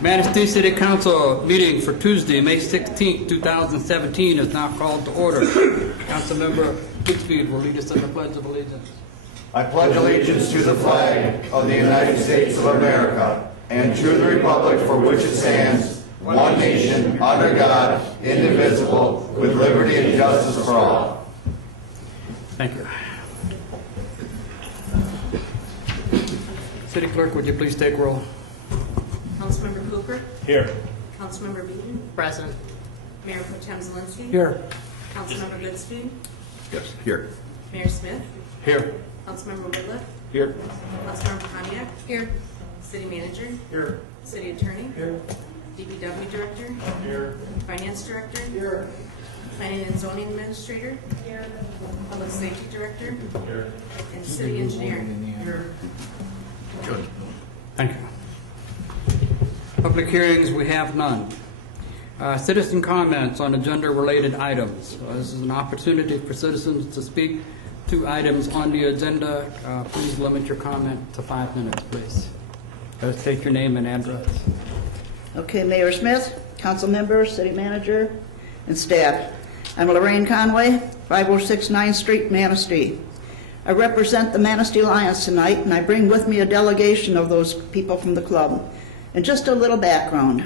Manistee City Council meeting for Tuesday, May 16, 2017 is now called to order. Councilmember Bixby will lead us in the Pledge of Allegiance. I pledge allegiance to the flag of the United States of America and to the republic for which it stands, one nation, under God, indivisible, with liberty and justice for all. Thank you. City Clerk, would you please take roll? Councilmember Cooper? Here. Councilmember Beaton? Present. Mayor Pro Tem Zielinski? Here. Councilmember Bixby? Yes, here. Mayor Smith? Here. Councilmember Whitliff? Here. Councilmember Koniak? Here. City Manager? Here. City Attorney? Here. DPW Director? Here. Finance Director? Here. Planning and Zoning Administrator? Here. Public Safety Director? Here. And City Engineer? Here. Good. Thank you. Public hearings, we have none. Citizen comments on agenda-related items. This is an opportunity for citizens to speak to items on the agenda. Please limit your comment to 5 minutes, please. State your name and address. Okay, Mayor Smith, council members, city manager, and staff. I'm Lorraine Conway, 506 9th Street, Manistee. I represent the Manistee Lions tonight, and I bring with me a delegation of those people from the club. And just a little background.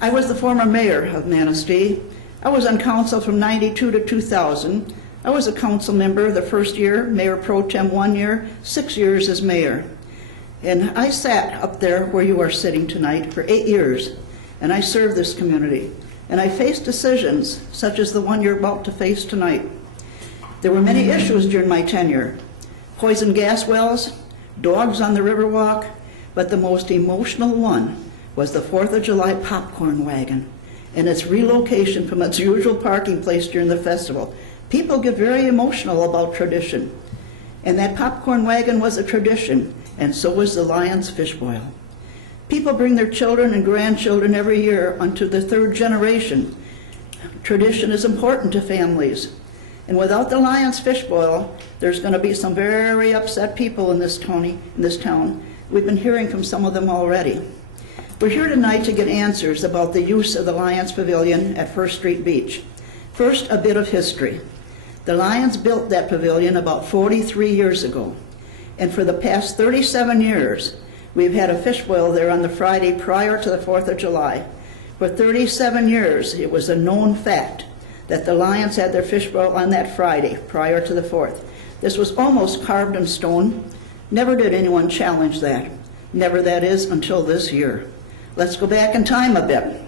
I was the former mayor of Manistee. I was on council from 92 to 2000. I was a council member the first year, Mayor Pro Tem 1 year, 6 years as mayor. And I sat up there where you are sitting tonight for 8 years, and I served this community. And I faced decisions such as the one you're about to face tonight. There were many issues during my tenure. Poison gas wells, dogs on the Riverwalk, but the most emotional one was the 4th of July popcorn wagon and its relocation from its usual parking place during the festival. People get very emotional about tradition. And that popcorn wagon was a tradition, and so was the Lions fish boil. People bring their children and grandchildren every year unto the 3rd generation. Tradition is important to families. And without the Lions fish boil, there's going to be some very upset people in this town. We've been hearing from some of them already. We're here tonight to get answers about the use of the Lions Pavilion at First Street Beach. First, a bit of history. The Lions built that pavilion about 43 years ago. And for the past 37 years, we've had a fish boil there on the Friday prior to the 4th of July. For 37 years, it was a known fact that the Lions had their fish boil on that Friday prior to the 4th. This was almost carved in stone. Never did anyone challenge that. Never, that is, until this year. Let's go back in time a bit.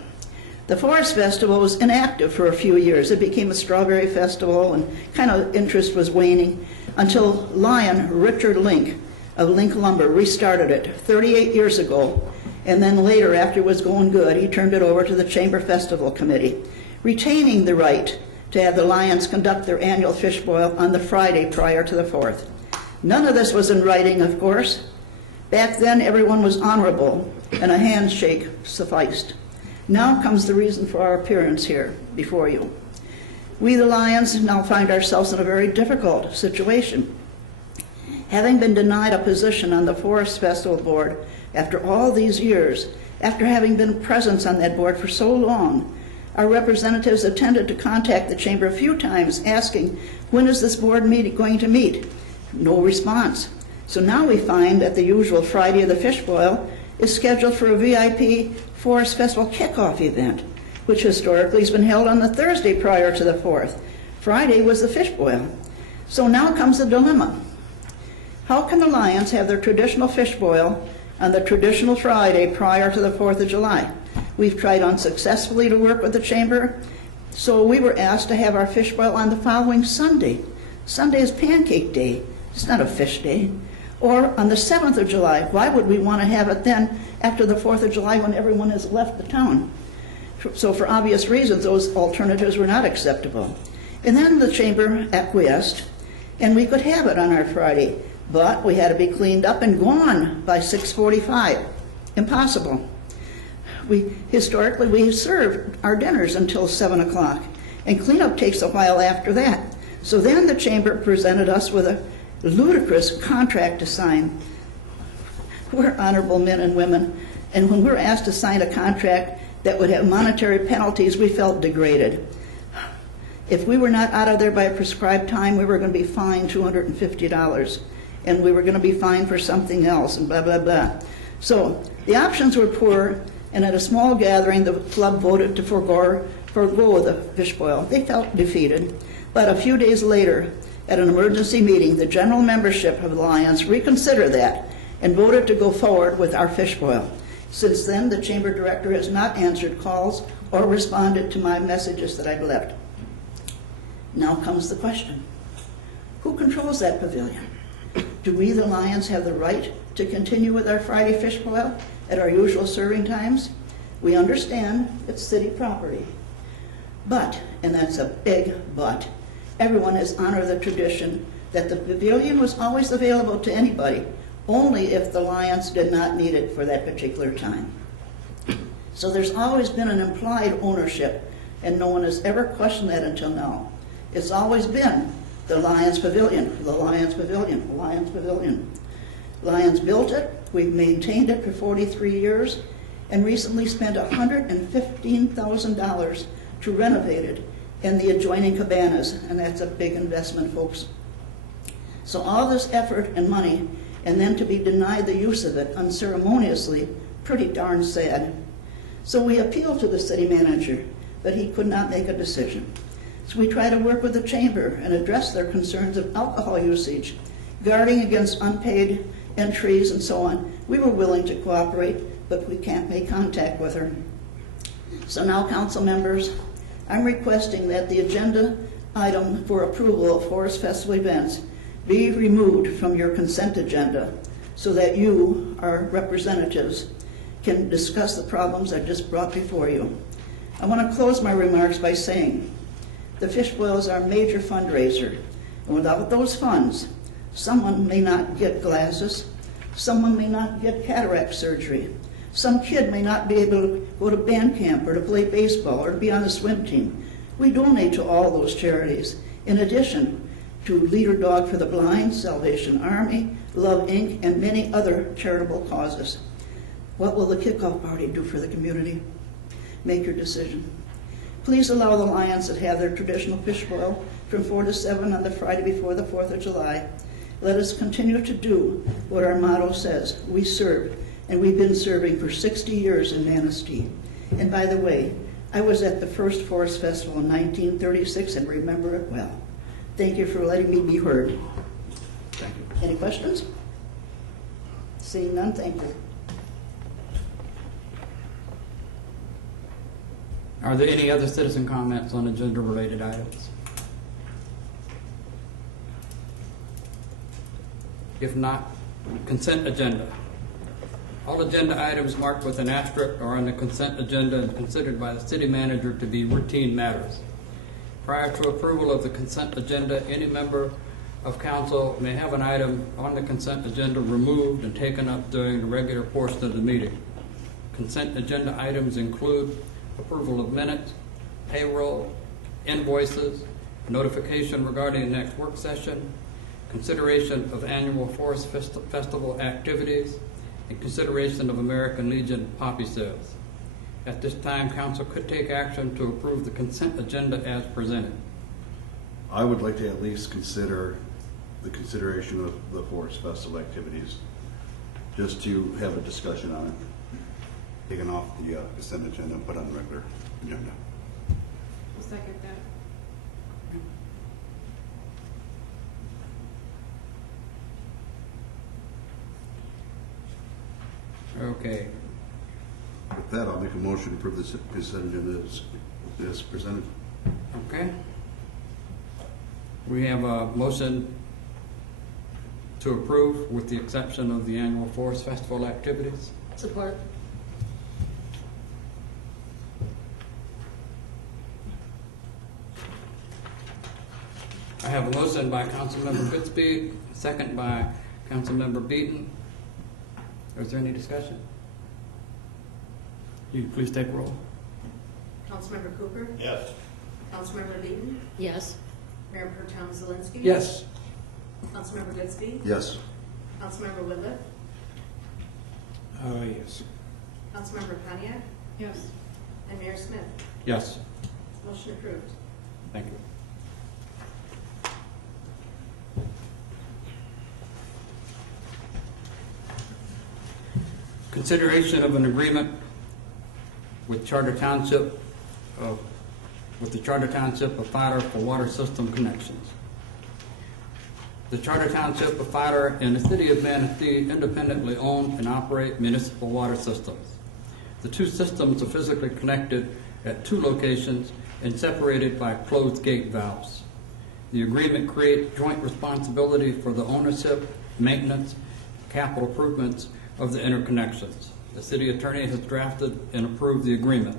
The Forest Festival was inactive for a few years. It became a strawberry festival and kind of interest was waning until Lion Richard Link of Link Lumber restarted it 38 years ago. And then later, after it was going good, he turned it over to the Chamber Festival Committee, retaining the right to have the Lions conduct their annual fish boil on the Friday prior to the 4th. None of this was in writing, of course. Back then, everyone was honorable, and a handshake sufficed. Now comes the reason for our appearance here before you. We, the Lions, now find ourselves in a very difficult situation. Having been denied a position on the Forest Festival Board after all these years, after having been present on that board for so long, our representatives attempted to contact the Chamber a few times asking, when is this board going to meet? No response. So now we find that the usual Friday of the fish boil is scheduled for a VIP Forest Festival kickoff event, which historically has been held on the Thursday prior to the 4th. Friday was the fish boil. So now comes the dilemma. How can the Lions have their traditional fish boil on the traditional Friday prior to the 4th of July? We've tried unsuccessfully to work with the Chamber, so we were asked to have our fish boil on the following Sunday. Sunday is Pancake Day. It's not a fish day. Or on the 7th of July. Why would we want to have it then after the 4th of July when everyone has left the town? So for obvious reasons, those alternatives were not acceptable. And then the Chamber acquiesced, and we could have it on our Friday. But we had to be cleaned up and gone by 6:45. Impossible. Historically, we served our dinners until 7 o'clock, and cleanup takes a while after that. So then the Chamber presented us with a ludicrous contract to sign. We're honorable men and women. And when we were asked to sign a contract that would have monetary penalties, we felt degraded. If we were not out of there by a prescribed time, we were going to be fined $250, and we were going to be fined for something else, and blah, blah, blah. So the options were poor, and at a small gathering, the club voted to forego the fish boil. They felt defeated. But a few days later, at an emergency meeting, the general membership of the Lions reconsidered that and voted to go forward with our fish boil. Since then, the chamber director has not answered calls or responded to my messages that I've left. Now comes the question. Who controls that pavilion? Do we, the Lions, have the right to continue with our Friday fish boil at our usual serving times? We understand it's city property. But, and that's a big but, everyone has honored the tradition that the pavilion was always available to anybody, only if the Lions did not need it for that particular time. So there's always been an implied ownership, and no one has ever questioned that until now. It's always been the Lions Pavilion, the Lions Pavilion, the Lions Pavilion. Lions built it, we've maintained it for 43 years, and recently spent $115,000 to renovate it and the adjoining cabanas, and that's a big investment, folks. So all this effort and money, and then to be denied the use of it unceremoniously, pretty darn sad. So we appealed to the city manager, but he could not make a decision. So we try to work with the chamber and address their concerns of alcohol usage, guarding against unpaid entries and so on. We were willing to cooperate, but we can't make contact with her. So now, council members, I'm requesting that the agenda item for approval of Forest Festival events be removed from your consent agenda so that you, our representatives, can discuss the problems I just brought before you. I want to close my remarks by saying the fish boil is our major fundraiser, and without those funds, someone may not get glasses, someone may not get cataract surgery, some kid may not be able to go to band camp or to play baseball or to be on the swim team. We donate to all those charities, in addition to Leader Dog for the Blind, Salvation Army, Love Inc., and many other charitable causes. What will the kickoff party do for the community? Make your decision. Please allow the Lions to have their traditional fish boil from 4 to 7 on the Friday before the 4th of July. Let us continue to do what our motto says, we serve, and we've been serving for 60 years in Manistee. And by the way, I was at the first Forest Festival in 1936 and remember it well. Thank you for letting me be heard. Thank you. Any questions? Seeing none, thank you. Are there any other citizen comments on agenda-related items? If not, consent agenda. All agenda items marked with an asterisk are on the consent agenda and considered by the city manager to be routine matters. Prior to approval of the consent agenda, any member of council may have an item on the consent agenda removed and taken up during the regular portion of the meeting. Consent agenda items include approval of minutes, payroll, invoices, notification regarding the next work session, consideration of annual Forest Festival activities, and consideration of American Legion poppy sales. At this time, council could take action to approve the consent agenda as presented. I would like to at least consider the consideration of the Forest Festival activities, just to have a discussion on it. Taken off the consent agenda and put on the regular agenda. I'll second that. Okay. With that, I'll make a motion to approve the consent agenda as presented. Okay. We have a motion to approve with the exception of the annual Forest Festival activities. Support. I have a motion by Councilmember Goodspeed, second by Councilmember Beaton. Is there any discussion? You please take roll. Councilmember Cooper? Yes. Councilmember Beaton? Yes. Mayor Pro Tem Zelinski? Yes. Councilmember Goodspeed? Yes. Councilmember Whitliff? Yes. Councilmember Pontiac? Yes. And Mayor Smith? Yes. Motion approved. Thank you. Consideration of an agreement with Charter Township with the Charter Township of Filer for water system connections. The Charter Township of Filer and the City of Manistee independently own and operate municipal water systems. The two systems are physically connected at two locations and separated by closed gate valves. The agreement creates joint responsibility for the ownership, maintenance, capital improvements of the interconnections. The city attorney has drafted and approved the agreement.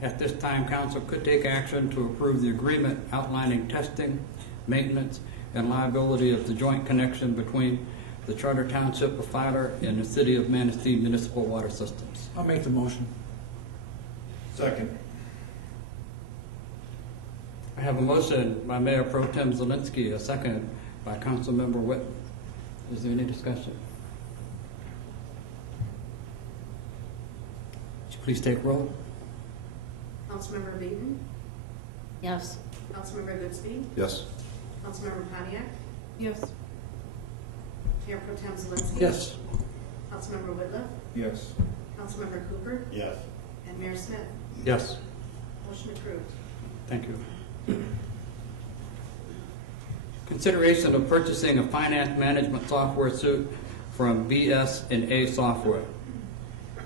At this time, council could take action to approve the agreement outlining testing, maintenance, and liability of the joint connection between the Charter Township of Filer and the City of Manistee municipal water systems. I'll make the motion. Second. I have a motion by Mayor Pro Tem Zelinski, a second by Councilmember Whitten. Is there any discussion? Would you please take roll? Councilmember Beaton? Yes. Councilmember Goodspeed? Yes. Councilmember Pontiac? Yes. Mayor Pro Tem Zelinski? Yes. Councilmember Whitliff? Yes. Councilmember Cooper? Yes. And Mayor Smith? Yes. Motion approved. Thank you. Consideration of purchasing a finance management software suite from BS&A Software.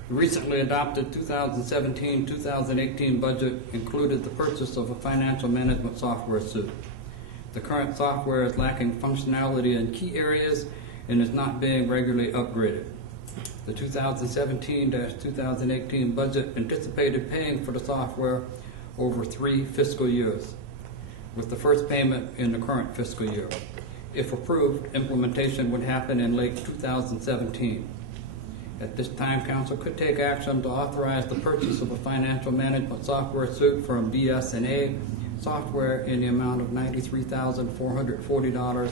The recently adopted 2017-2018 budget included the purchase of a financial management software suite. The current software is lacking functionality in key areas and is not being regularly upgraded. The 2017-2018 budget anticipated paying for the software over 3 fiscal years, with the first payment in the current fiscal year. If approved, implementation would happen in late 2017. At this time, council could take action to authorize the purchase of a financial management software suite from BS&A Software in the amount of $93,440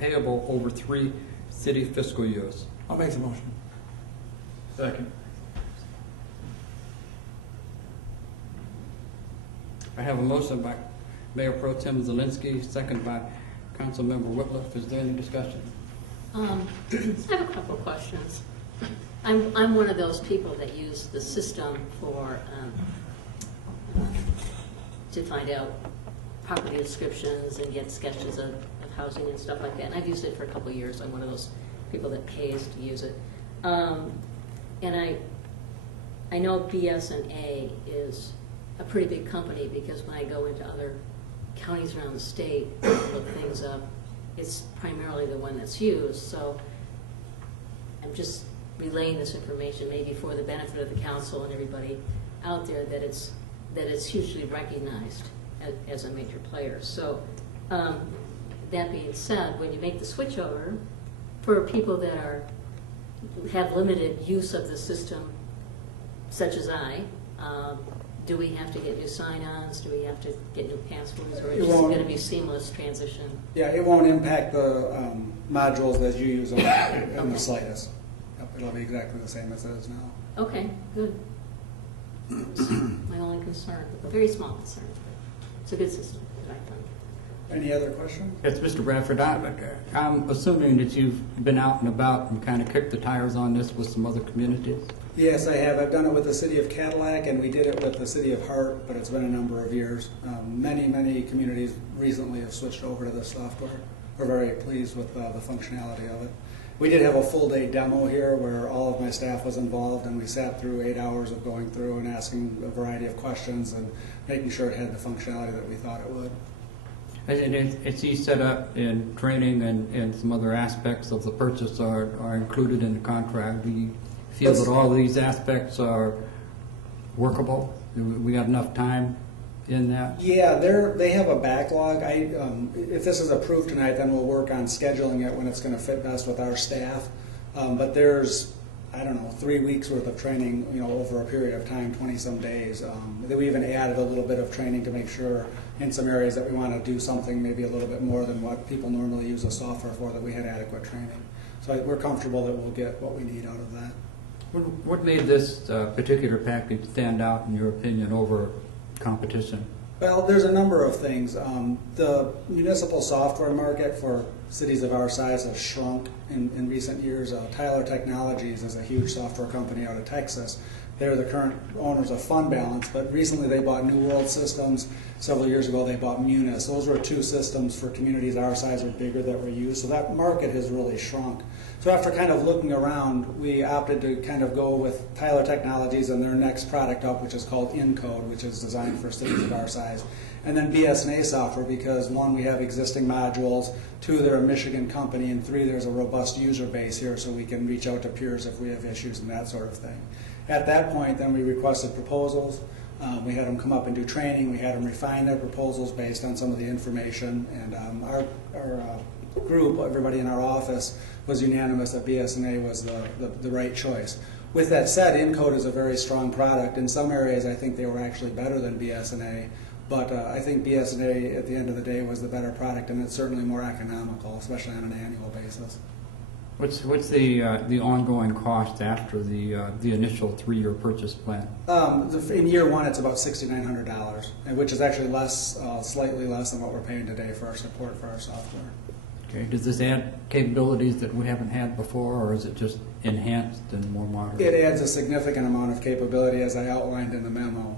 payable over 3 city fiscal years. I'll make the motion. Second. I have a motion by Mayor Pro Tem Zelinski, second by Councilmember Whitliff. Is there any discussion? I have a couple of questions. I'm one of those people that use the system for to find out property descriptions and get sketches of housing and stuff like that. And I've used it for a couple of years. I'm one of those people that pays to use it. And I know BS&A is a pretty big company because when I go into other counties around the state and look things up, it's primarily the one that's used. So I'm just relaying this information maybe for the benefit of the council and everybody out there that it's hugely recognized as a major player. So that being said, when you make the switch over, for people that have limited use of the system, such as I, do we have to get new sign-ons? Do we have to get new passwords? Or is it just going to be seamless transition? Yeah, it won't impact the modules that you use in the slightest. Yep, it'll be exactly the same as it is now. Okay, good. That's my only concern, a very small concern. It's a good system that I've done. Any other questions? Yes, Mr. Bradford, I'm assuming that you've been out and about and kind of kicked the tires on this with some other communities? Yes, I have. I've done it with the city of Cadillac, and we did it with the city of Hart, but it's been a number of years. Many communities recently have switched over to this software. We're very pleased with the functionality of it. We did have a full-day demo here where all of my staff was involved, and we sat through 8 hours of going through and asking a variety of questions and making sure it had the functionality that we thought it would. And it's set up in training and some other aspects of the purchase are included in the contract. Do you feel that all these aspects are workable? We got enough time in that? Yeah, they have a backlog. If this is approved tonight, then we'll work on scheduling it when it's going to fit best with our staff. But there's, 3 weeks worth of training, over a period of time, 20-some days. Then we even added a little bit of training to make sure in some areas that we want to do something maybe a little bit more than what people normally use the software for, that we had adequate training. So we're comfortable that we'll get what we need out of that. What made this particular package stand out, in your opinion, over competition? Well, there's a number of things. The municipal software market for cities of our size has shrunk in recent years. Tyler Technologies is a huge software company out of Texas. They're the current owners of Fund Balance, but recently they bought New World Systems. Several years ago they bought Munis. Those were two systems for communities our size or bigger that were used. So that market has really shrunk. So after kind of looking around, we opted to kind of go with Tyler Technologies and their next product up, which is called Encode, which is designed for cities of our size. And then BSNA software, because one, we have existing modules, two, they're a Michigan company, and three, there's a robust user base here so we can reach out to peers if we have issues and that sort of thing. At that point, then we requested proposals. We had them come up and do training. We had them refine their proposals based on some of the information. And our group, everybody in our office, was unanimous that BSNA was the right choice. With that said, Encode is a very strong product. In some areas, I think they were actually better than BSNA. But I think BSNA, at the end of the day, was the better product, and it's certainly more economical, especially on an annual basis. What's the ongoing cost after the initial 3-year purchase plan? In year one, it's about $6,900, which is actually less, slightly less than what we're paying today for our support for our software. Okay. Does this add capabilities that we haven't had before, or is it just enhanced and more modern? It adds a significant amount of capability, as I outlined in the memo.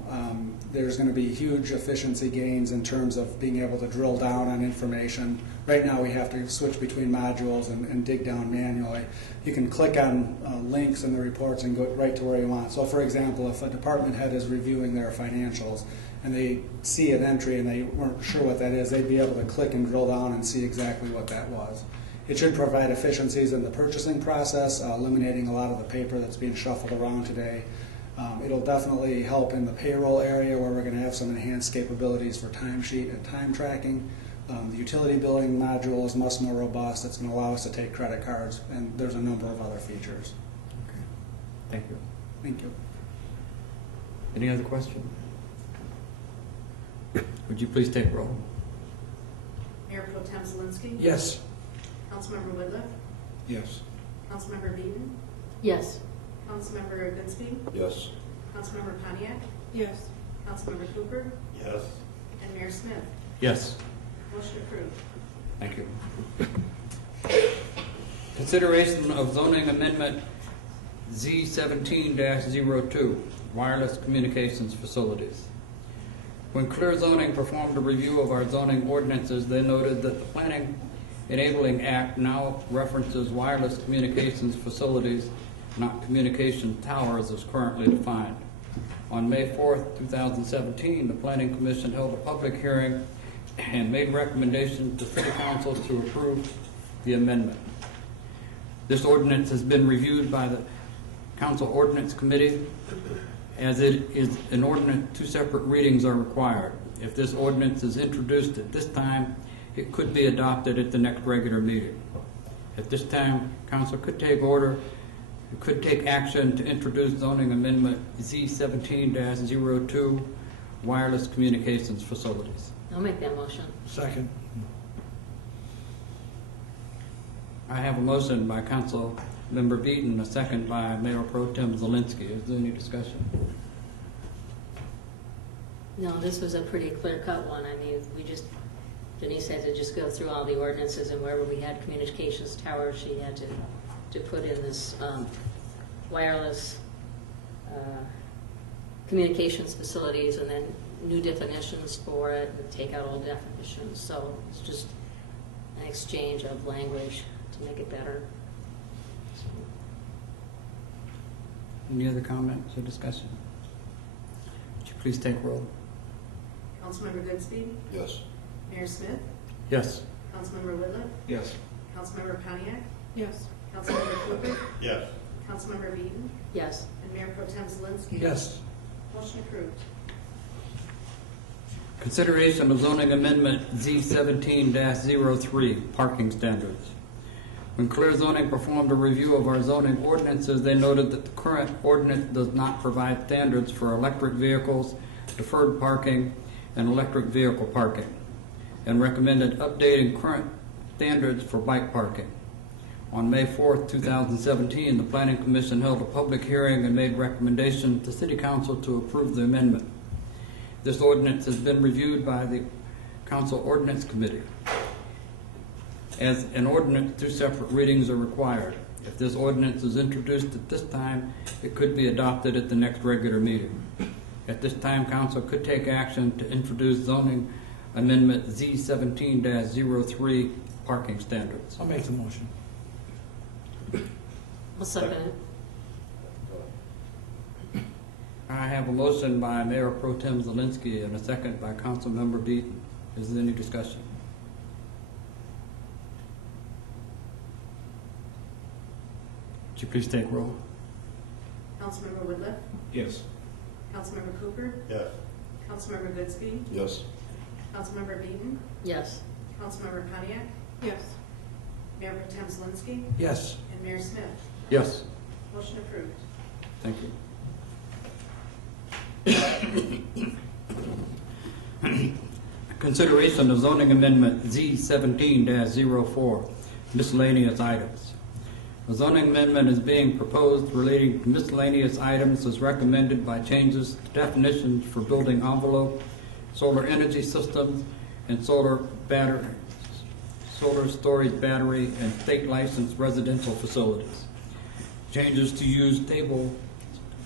There's going to be huge efficiency gains in terms of being able to drill down on information. Right now we have to switch between modules and dig down manually. You can click on links in the reports and go right to where you want. So for example, if a department head is reviewing their financials and they see an entry and they weren't sure what that is, they'd be able to click and drill down and see exactly what that was. It should provide efficiencies in the purchasing process, eliminating a lot of the paper that's being shuffled around today. It'll definitely help in the payroll area where we're going to have some enhanced capabilities for timesheet and time tracking. The utility billing module is much more robust. It's going to allow us to take credit cards, and there's a number of other features. Okay. Thank you. Thank you. Any other questions? Would you please take roll? Mayor Pro Tem Zielinski? Yes. Councilmember Whitliff? Yes. Councilmember Beaton? Yes. Councilmember Goodspeed? Yes. Councilmember Pontiac? Yes. Councilmember Cooper? Yes. And Mayor Smith? Yes. Motion approved. Thank you. Consideration of zoning amendment Z17-02, wireless communications facilities. When Clear Zoning performed a review of our zoning ordinances, they noted that the Planning Enabling Act now references wireless communications facilities, not communication towers as currently defined. On May 4th, 2017, the Planning Commission held a public hearing and made recommendations to City Council to approve the amendment. This ordinance has been reviewed by the Council Ordinance Committee. As it is an ordinance, 2 separate readings are required. If this ordinance is introduced at this time, it could be adopted at the next regular meeting. At this time, Council could take action to introduce zoning amendment Z17-02, wireless communications facilities. I'll make that motion. Second. I have a motion by Councilmember Beaton, a second by Mayor Pro Tem Zielinski. Is there any discussion? No, this was a pretty clear-cut one. I mean, Denise had to just go through all the ordinances, and wherever we had communications towers, she had to put in this wireless communications facilities, and then new definitions for it, and take out old definitions. So it's just an exchange of language to make it better. Any other comments or discussion? Would you please take roll? Councilmember Goodspeed? Yes. Mayor Smith? Yes. Councilmember Whitliff? Yes. Councilmember Pontiac? Yes. Councilmember Cooper? Yes. Councilmember Beaton? Yes. And Mayor Pro Tem Zielinski? Yes. Motion approved. Consideration of zoning amendment Z17-03, parking standards. When Clear Zoning performed a review of our zoning ordinances, they noted that the current ordinance does not provide standards for electric vehicles, deferred parking, and electric vehicle parking, and recommended updating current standards for bike parking. On May 4th, 2017, the Planning Commission held a public hearing and made recommendation to City Council to approve the amendment. This ordinance has been reviewed by the Council Ordinance Committee. As an ordinance, 2 separate readings are required. If this ordinance is introduced at this time, it could be adopted at the next regular meeting. At this time, council could take action to introduce zoning amendment Z17-03 parking standards. I'll make the motion. I'll second it. I have a motion by Mayor Pro Tem Zelinski and a second by Councilmember Beaton. Is there any discussion? Would you please take roll? Councilmember Woodruff, Yes. Councilmember Cooper, Yes. Councilmember Goodspeed, Yes. Councilmember Beaton, Yes. Councilmember Pontiac, Yes. Mayor Pro Tem Zelinski, Yes. and Mayor Smith. Yes. Motion approved. Thank you. Consideration of zoning amendment Z17-04, miscellaneous items. A zoning amendment is being proposed relating to miscellaneous items as recommended by changes to definitions for building envelope, solar energy systems, and solar storage battery, and state licensed residential facilities. Changes to use table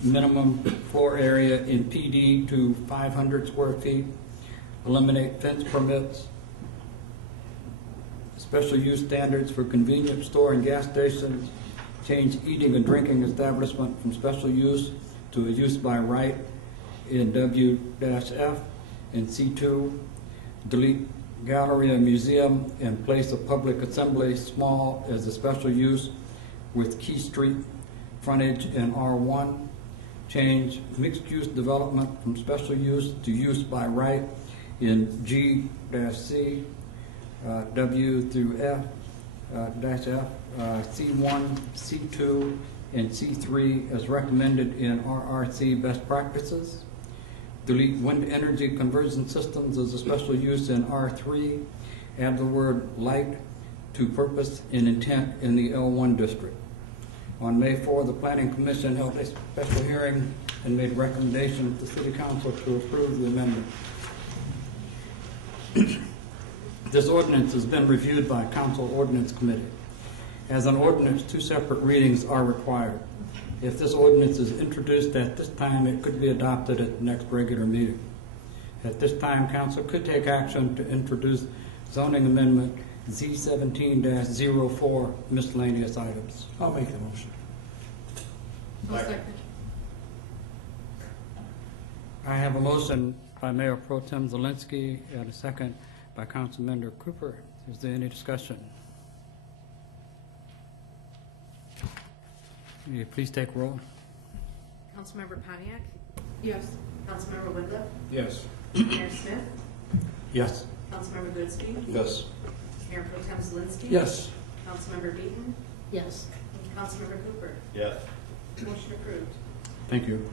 minimum floor area in PD to 500 square feet, eliminate fence permits, special use standards for convenience store and gas stations, change eating and drinking establishment from special use to a use by right in W-F and C2, delete gallery and museum and place of public assembly small as a special use with Key Street frontage in R1, change mixed-use development from special use to use by right in G-C, W through F, C1, C2, and C3 as recommended in RRC best practices. Delete wind energy conversion systems as a special use in R3. Add the word light to purpose and intent in the L1 district. On May 4, the Planning Commission held a special hearing and made recommendation to City Council to approve the amendment. This ordinance has been reviewed by Council Ordinance Committee. As an ordinance, 2 separate readings are required. If this ordinance is introduced at this time, it could be adopted at the next regular meeting. At this time, council could take action to introduce zoning amendment Z17-04 miscellaneous items. I'll make the motion. I have a motion by Mayor Pro Tem Zelinski and a second by Councilmember Cooper. Is there any discussion? Will you please take roll? Councilmember Pontiac, Yes. Councilmember Woodruff, Yes. Mayor Smith, Yes. Councilmember Goodspeed, Yes. Mayor Pro Tem Zelinski. Yes. Councilmember Beaton, Yes. and Councilmember Cooper. Yes. Motion approved. Thank you.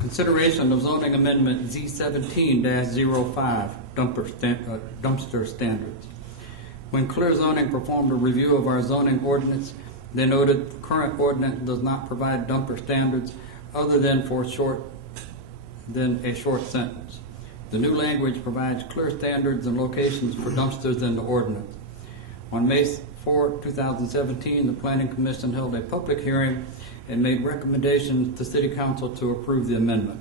Consideration of zoning amendment Z17-05 dumpster standards. When Clear Zoning performed a review of our zoning ordinance, they noted the current ordinance does not provide dumper standards other than a short sentence. The new language provides clear standards and locations for dumpsters in the ordinance. On May 4, 2017, the Planning Commission held a public hearing and made recommendations to City Council to approve the amendment.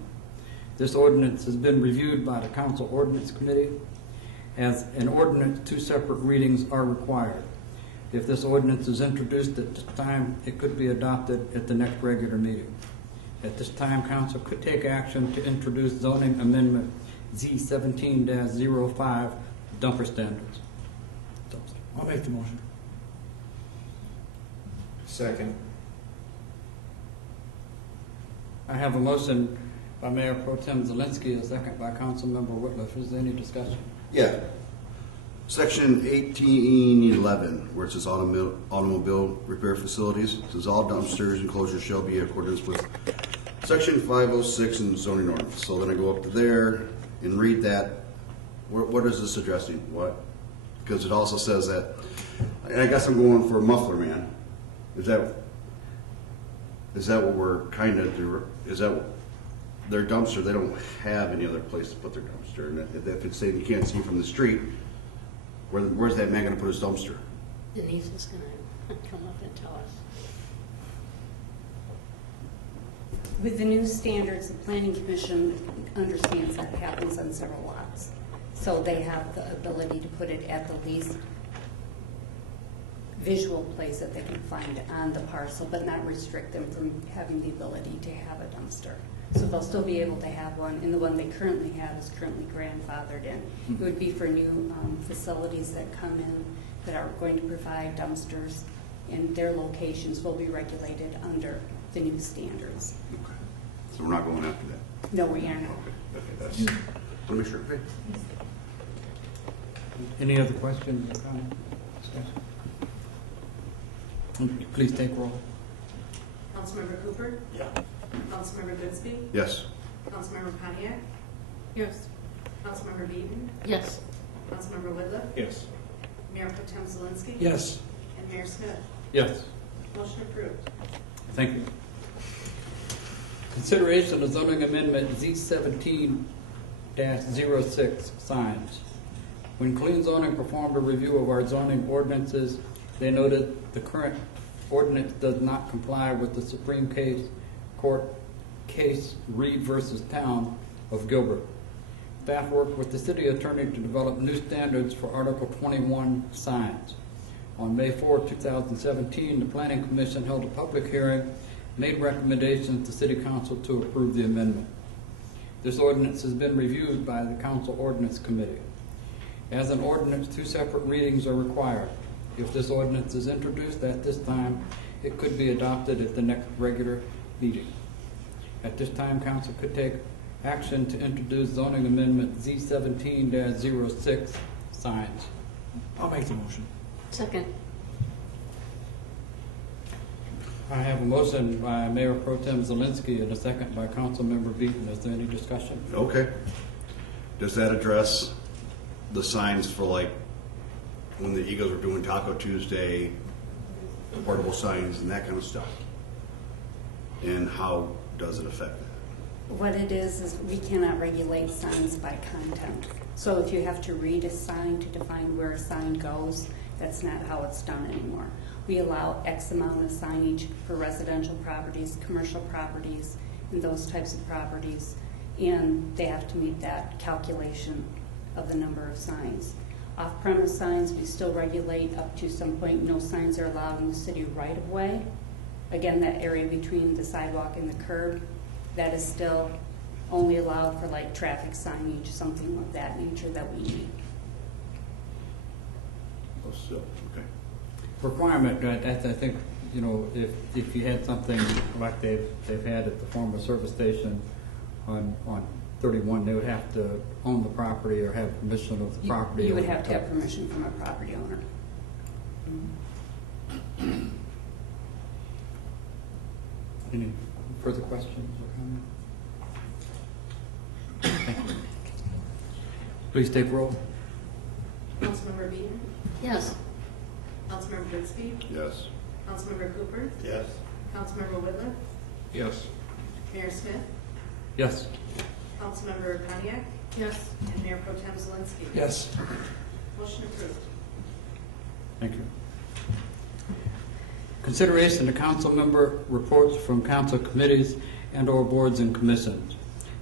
This ordinance has been reviewed by the Council Ordinance Committee. As an ordinance, 2 separate readings are required. If this ordinance is introduced at this time, it could be adopted at the next regular meeting. At this time, council could take action to introduce zoning amendment Z17-05 dumper standards. I'll make the motion. Second. I have a motion by Mayor Pro Tem Zelinski, a second by Councilmember Whitliff. Is there any discussion? Yeah. Section 1811, where it says automobile repair facilities, it says all dumpsters enclosures shall be in accordance with Section 506 in zoning ordinance. So then I go up to there and read that. What is this addressing? What? Because it also says that and I guess I'm going for Muffler Man. Is that what we're kind of, is that their dumpster, they don't have any other place to put their dumpster, and if it's saying you can't see from the street, where's that man gonna put his dumpster? Denise is going to come up and tell us. With the new standards, the planning commission understands that happens on several lots. So they have the ability to put it at the least visual place that they can find on the parcel, but not restrict them from having the ability to have a dumpster. So they'll still be able to have one, and the one they currently have is currently grandfathered in. It would be for new facilities that come in that are going to provide dumpsters, and their locations will be regulated under the new standards. Okay. So we're not going after that? No, we are not. Okay, that's, let me make sure, okay. Any other questions or comments? Discussion? Please take roll. Councilmember Cooper? Yeah. Councilmember Goodspeed? Yes. Councilmember Pontiac? Yes. Councilmember Beaton? Yes. Councilmember Whitliff? Yes. Mayor Pro Tem Zelinski? Yes. And Mayor Smith? Yes. Motion approved. Thank you. Consideration of zoning amendment Z17-06 signs. When Clean Zoning performed a review of our zoning ordinances, they noted the current ordinance does not comply with the Supreme Court case Reed versus Town of Gilbert. Staff worked with the city attorney to develop new standards for Article 21 signs. On May 4, 2017, the Planning Commission held a public hearing, made recommendations to City Council to approve the amendment. This ordinance has been reviewed by the Council Ordinance Committee. As an ordinance, 2 separate readings are required. If this ordinance is introduced at this time, it could be adopted at the next regular meeting. At this time, Council could take action to introduce zoning amendment Z17-06 signs. I'll make the motion. Second. I have a motion by Mayor Pro Tem Zelinski and a second by Councilmember Beaton. Is there any discussion? Okay. Does that address the signs for like when the Eagles were doing Taco Tuesday, portable signs and that kind of stuff? And how does it affect that? What it is we cannot regulate signs by content. So if you have to read a sign to define where a sign goes, that's not how it's done anymore. We allow X amount of signage for residential properties, commercial properties, and those types of properties, and they have to meet that calculation of the number of signs. Off-premise signs, we still regulate up to some point. No signs are allowed in the city right-of-way. Again, that area between the sidewalk and the curb, that is still only allowed for like traffic signage, something of that nature that we need. Oh, so, okay. Requirement, that's, I think, you know, if you had something like they've had at the former service station on 31, they would have to own the property or have permission of the property. You would have to have permission from a property owner. Any further questions or comments? Please take roll. Councilmember Beaton? Yes. Councilmember Goodspeed? Yes. Councilmember Cooper? Yes. Councilmember Whitliff? Yes. Mayor Smith? Yes. Councilmember Pontiac? Yes. And Mayor Pro Tem Zelinski? Yes. Motion approved. Thank you. Consideration of council member reports from council committees and/or boards and commissions.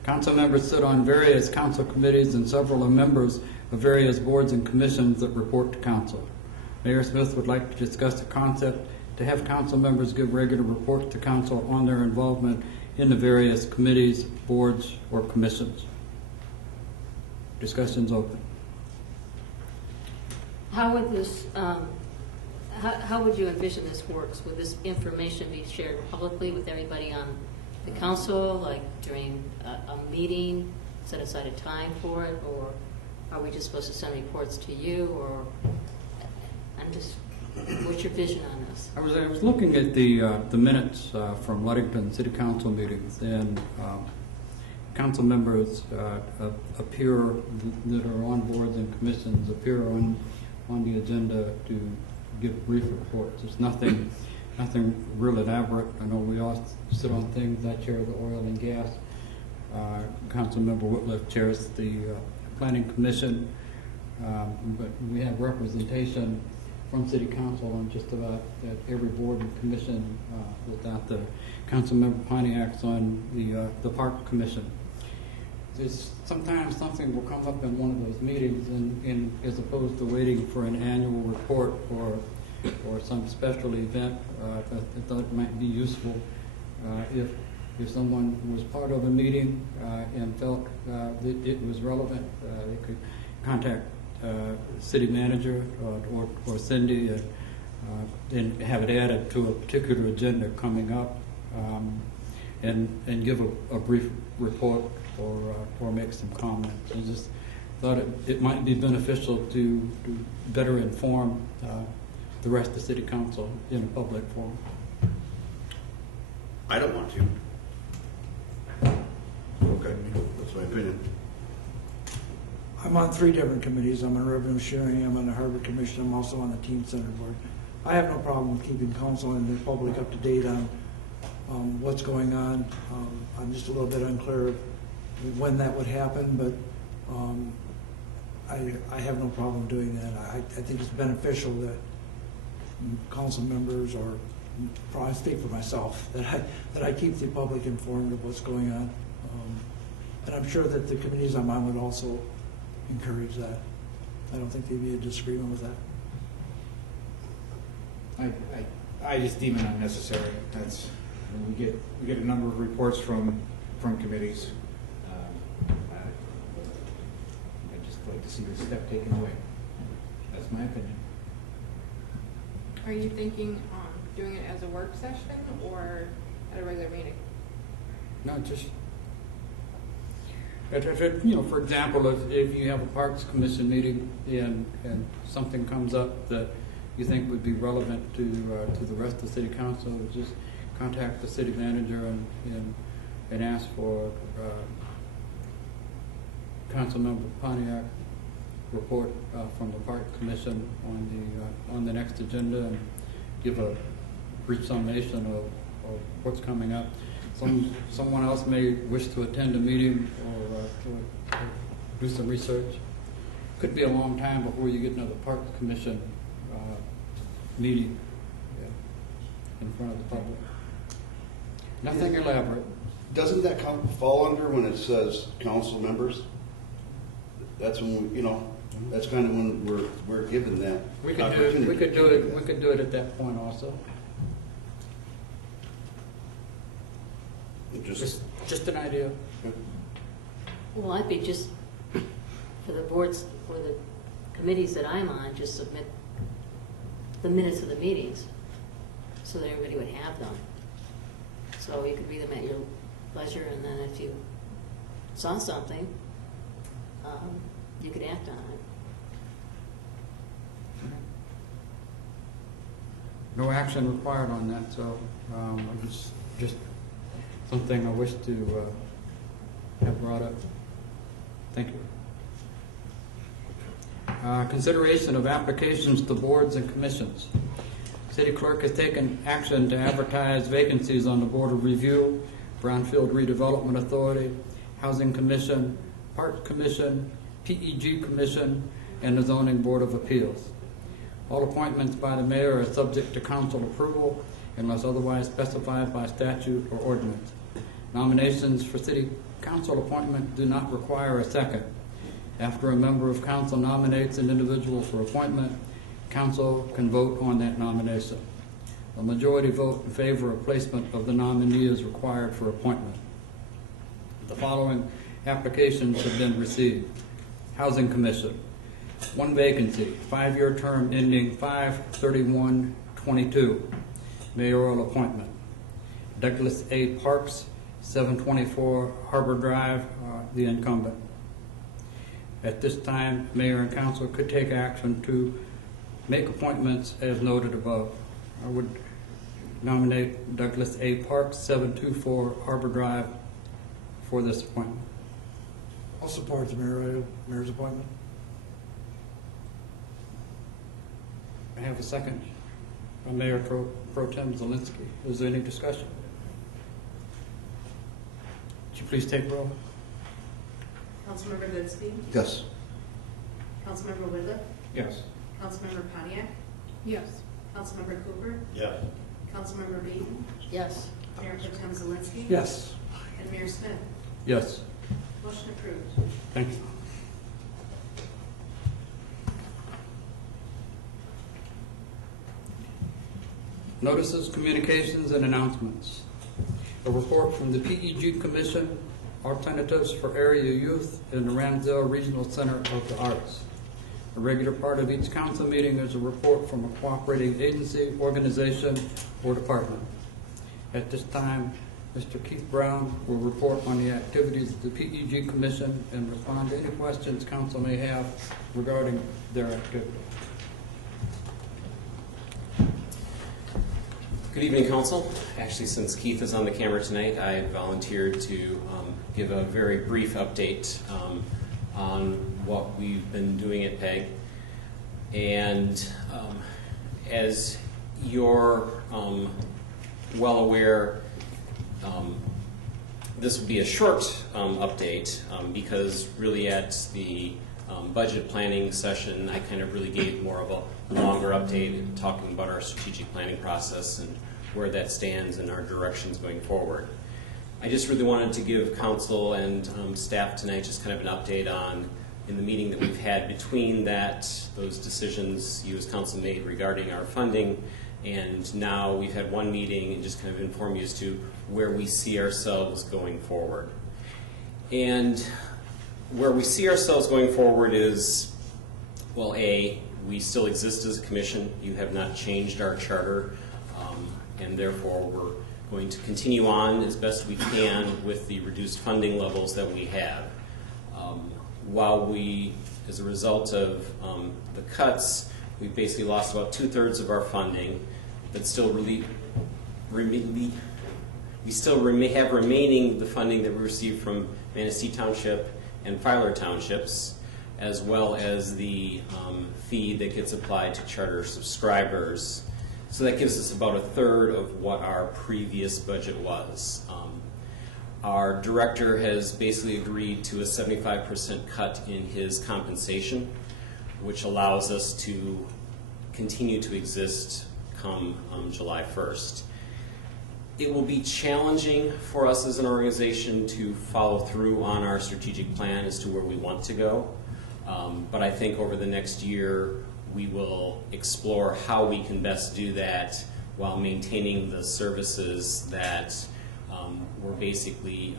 Council members sit on various council committees, and several are members of various boards and commissions that report to council. Mayor Smith would like to discuss the concept to have council members give regular reports to council on their involvement in the various committees, boards, or commissions. Discussion's open. How would this, how would you envision this works? Would this information be shared publicly with everybody on the council, like during a meeting, set aside a time for it, or are we just supposed to send reports to you, or, I'm just, what's your vision on this? I was looking at the minutes from Ludington City Council meetings, and council members appear that are on boards and commissions appear on the agenda to give brief reports. There's nothing real elaborate. I know we all sit on things. I chair the oil and gas. Councilmember Whitliff chairs the Planning Commission. But we have representation from City Council on just about at every board and commission without the Councilmember Pontiac's on the Park Commission. There's sometimes something will come up in one of those meetings, and as opposed to waiting for an annual report or some special event, I thought it might be useful if someone was part of a meeting and felt that it was relevant, they could contact city manager or Cindy and have it added to a particular agenda coming up, and give a brief report or make some comments. I just thought it might be beneficial to better inform the rest of City Council in a public forum. I don't want to. Okay, that's my opinion. I'm on 3 different committees. I'm on Revenue Sharing, I'm on the Harbor Commission, I'm also on the Teen Center Board. I have no problem with keeping council and the public up to date on what's going on. I'm just a little bit unclear when that would happen, but I have no problem doing that. I think it's beneficial that council members, or I speak for myself, that I keep the public informed of what's going on. And I'm sure that the committees I'm on would also encourage that. I don't think there'd be a disagreement with that. I just deem it unnecessary. That's, we get a number of reports from committees. I'd just like to see this step taken away. That's my opinion. Are you thinking doing it as a work session or at a regular meeting? No, just, for example, if you have a Parks Commission meeting and something comes up that you think would be relevant to the rest of the City Council, just contact the city manager and ask for Councilmember Pontiac report from the Park Commission on the next agenda, and give a brief summation of what's coming up. Someone else may wish to attend a meeting or do some research. Could be a long time before you get another Park Commission meeting in front of the public. Nothing elaborate. Doesn't that fall under when it says council members? That's when that's kind of when we're given that opportunity. We could do it at that point also. Just an idea. Well, I'd be just, for the boards, for the committees that I'm on, just submit the minutes of the meetings so that everybody would have them. So you could read them at your pleasure, and then if you saw something, you could act on it. No action required on that, so just something I wish to have brought up. Thank you. Consideration of applications to boards and commissions. City Clerk has taken action to advertise vacancies on the Board of Review, Brownfield Redevelopment Authority, Housing Commission, Parks Commission, PEG Commission, and the Zoning Board of Appeals. All appointments by the mayor are subject to council approval unless otherwise specified by statute or ordinance. Nominations for city council appointment do not require a second. After a member of council nominates an individual for appointment, council can vote on that nomination. A majority vote in favor of placement of the nominee is required for appointment. The following applications have been received. Housing Commission, 1 vacancy, 5-year term ending 5/31/22, mayoral appointment. Douglas A. Parks, 724 Harbor Drive, the incumbent. At this time, mayor and council could take action to make appointments as noted above. I would nominate Douglas A. Parks, 724 Harbor Drive, for this appointment. I'll support the mayor's appointment. I have a second by Mayor Pro Tem Zelinski. Is there any discussion? Would you please take roll? Councilmember Goodspeed, Yes. Councilmember Whitliff, Yes. Councilmember Pontiac, Yes. Councilmember Cooper, Yes. Councilmember Beaton, Yes. Mayor Pro Tem Zelinski, Yes. and Mayor Smith. Yes. Motion approved. Thank you. Notices, communications, and announcements. A report from the PEG Commission, Alternatives for Area Youth in the Ramsdale Regional Center of the Arts. A regular part of each council meeting is a report from a cooperating agency, organization, or department. At this time, Mr. Keith Brown will report on the activities of the PEG Commission and respond to any questions council may have regarding their activity. Good evening, Council. Actually, since Keith is on the camera tonight, I volunteered to give a very brief update on what we've been doing at PEG. And as you're well aware, this would be a short update because really at the budget planning session, I kind of really gave more of a longer update talking about our strategic planning process and where that stands and our directions going forward. I just really wanted to give council and staff tonight just kind of an update on in the meeting that we've had between those decisions you as council made regarding our funding, and now we've had one meeting and just kind of inform you as to where we see ourselves going forward. And where we see ourselves going forward is, well, A, we still exist as a commission. You have not changed our charter, and therefore we're going to continue on as best we can with the reduced funding levels that we have. While we, as a result of the cuts, we've basically lost about 2/3 of our funding, but still we still have remaining the funding that we received from Manistee Township and Filer Townships, as well as the fee that gets applied to charter subscribers. So that gives us about 1/3 of what our previous budget was. Our director has basically agreed to a 75% cut in his compensation, which allows us to continue to exist come July 1st. It will be challenging for us as an organization to follow through on our strategic plan as to where we want to go. But I think over the next year, we will explore how we can best do that while maintaining the services that we're basically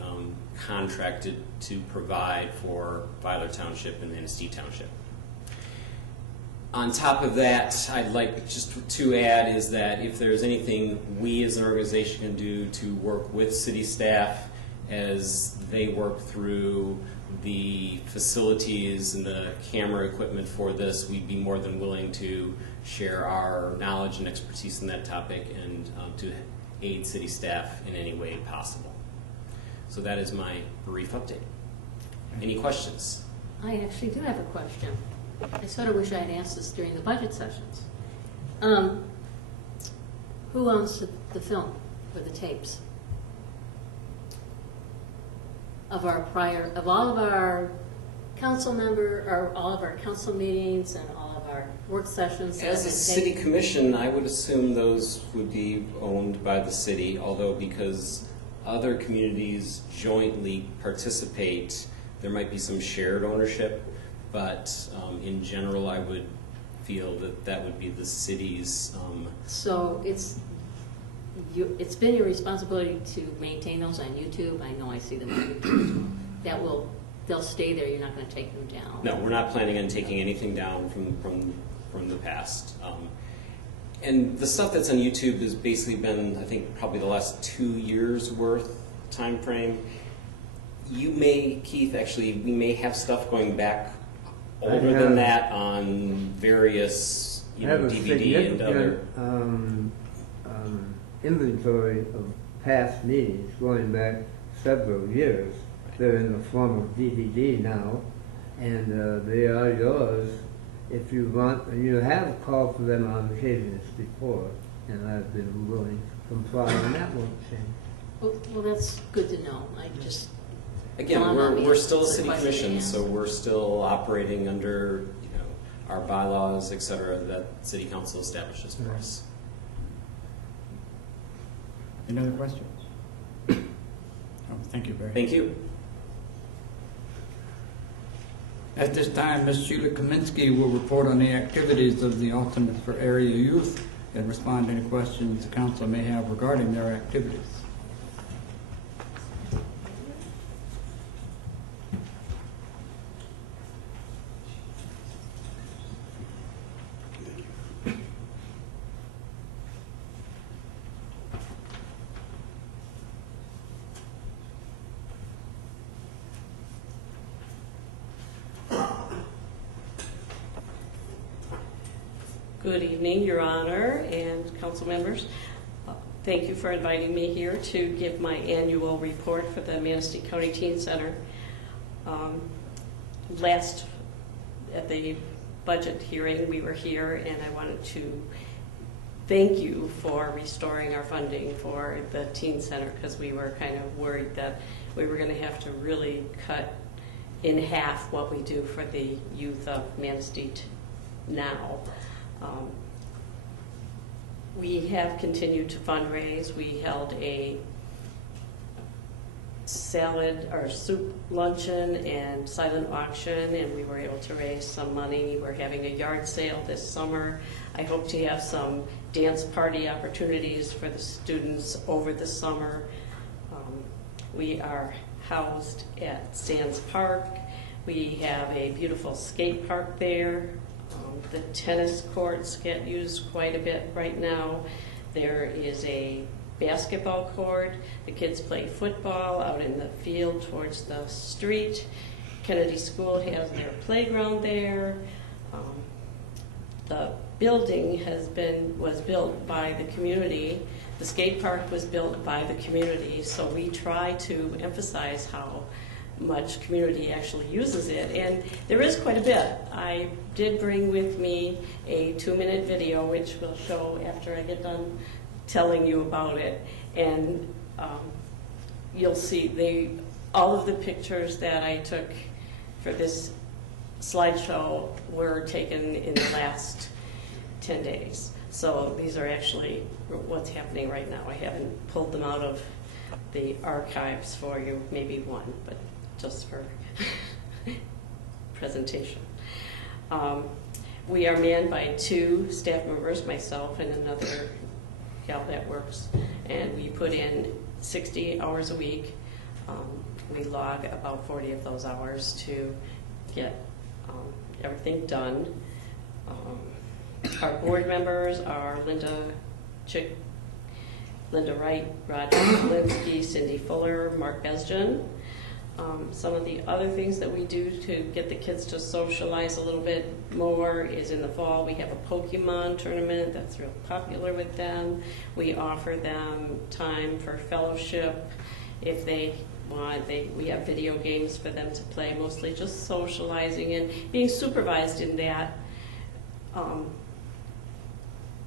contracted to provide for Filer Township and Manistee Township. On top of that, I'd like just to add is that if there's anything we as an organization can do to work with city staff as they work through the facilities and the camera equipment for this, we'd be more than willing to share our knowledge and expertise in that topic and to aid city staff in any way possible. So that is my brief update. Any questions? I actually do have a question. I sort of wish I had asked this during the budget sessions. Who owns the film or the tapes of all of our council or all of our council meetings and all of our work sessions? As a city commission, I would assume those would be owned by the city, although because other communities jointly participate, there might be some shared ownership, but in general, I would feel that would be the city's. So it's been your responsibility to maintain those on YouTube. I know I see them on YouTube as well. They'll stay there. You're not going to take them down. No, we're not planning on taking anything down from the past. And the stuff that's on YouTube has basically been, I think, probably the last 2 years worth time frame. You may, Keith, actually, we may have stuff going back older than that on various, DVD and other. Inventory of past meetings going back several years. They're in the form of DVD now, and they are yours if you want, you have called for them on occasions before, and I've been willing to comply, and that won't change. Well, that's good to know. I just. Again, dawned on me we're it's still a a city question commission, to so ask. we're still operating under, our bylaws, et cetera, that city council establishes for us. Any other questions? Oh, thank you, Barry. Thank you. At this time, Ms. Sheila Kaminsky will report on the activities of the Alternates for Area Youth and respond to any questions the council may have regarding their activities. Good evening, Your Honor and council members. Thank you for inviting me here to give my annual report for the Manistee County Teen Center. Last, at the budget hearing, we were here, and I wanted to thank you for restoring our funding for the Teen Center, because we were kind of worried that we were going to have to really cut in half what we do for the youth of Manistee now. We have continued to fundraise. We held a salad or soup luncheon and silent auction, and we were able to raise some money. We're having a yard sale this summer. I hope to have some dance party opportunities for the students over the summer. We are housed at Sands Park. We have a beautiful skate park there. The tennis courts get used quite a bit right now. There is a basketball court. The kids play football out in the field towards the street. Kennedy School has their playground there. The building was built by the community. The skate park was built by the community, so we try to emphasize how much community actually uses it, and there is quite a bit. I did bring with me a 2-minute video, which we'll show after I get done telling you about it, and you'll see all of the pictures that I took for this slideshow were taken in the last 10 days. So these are actually what's happening right now. I haven't pulled them out of the archives for you, maybe one, but just for presentation. We are manned by 2 staff members, myself and another gal that works, and we put in 60 hours a week. We log about 40 of those hours to get everything done. Our board members are Linda Wright, Roger Kalinsky, Cindy Fuller, Mark Besgen. Some of the other things that we do to get the kids to socialize a little bit more is in the fall we have a Pokemon tournament that's real popular with them. We offer them time for fellowship if they want. We have video games for them to play, mostly just socializing and being supervised in that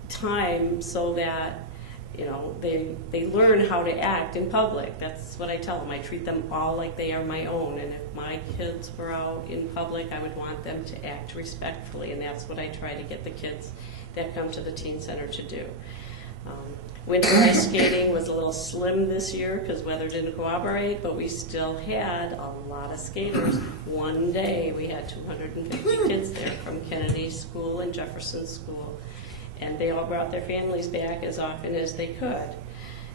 time so that they learn how to act in public. That's what I tell them. I treat them all like they are my own, and if my kids were out in public, I would want them to act respectfully, and that's what I try to get the kids that come to the Teen Center to do. Winter ice skating was a little slim this year because weather didn't cooperate, but we still had a lot of skaters. One day we had 250 kids there from Kennedy School and Jefferson School, and they all brought their families back as often as they could.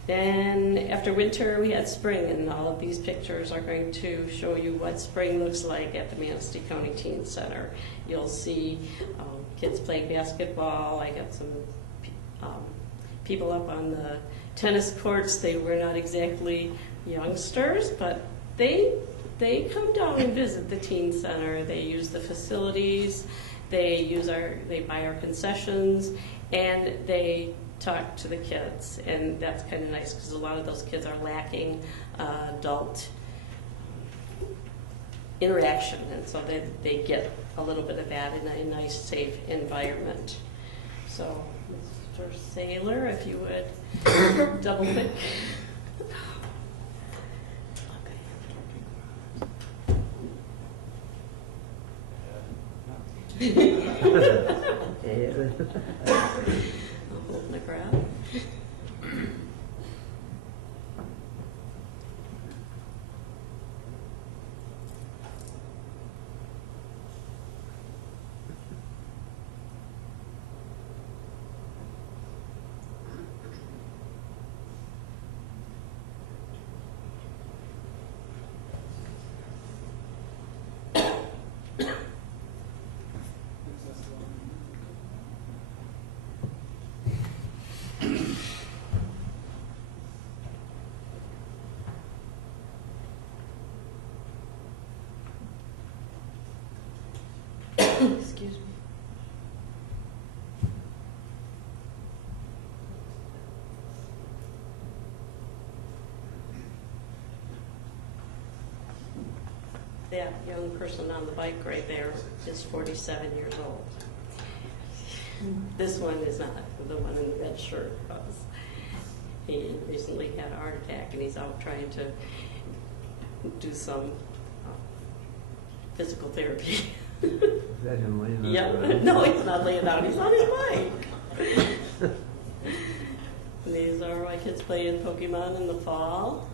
Then after winter we had spring, and all of these pictures are going to show you what spring looks like at the Manistee County Teen Center. You'll see kids playing basketball. I got some people up on the tennis courts. They were not exactly youngsters, but they come down and visit the Teen Center. They use the facilities. They buy our concessions, and they talk to the kids, and that's kind of nice because a lot of those kids are lacking adult interaction, and so that they get a little bit of that in a nice, safe environment. So, Mr. Saylor, if you would double click. I'm holding the crowd. Excuse me. That young person on the bike right there is 47 years old. This one is not, the one in the red shirt, because he recently had a heart attack and he's out trying to do some physical therapy. Is that him laying on Yeah, the ground? no, he's not laying down, he's on his bike. And these are my kids playing Pokemon in the fall.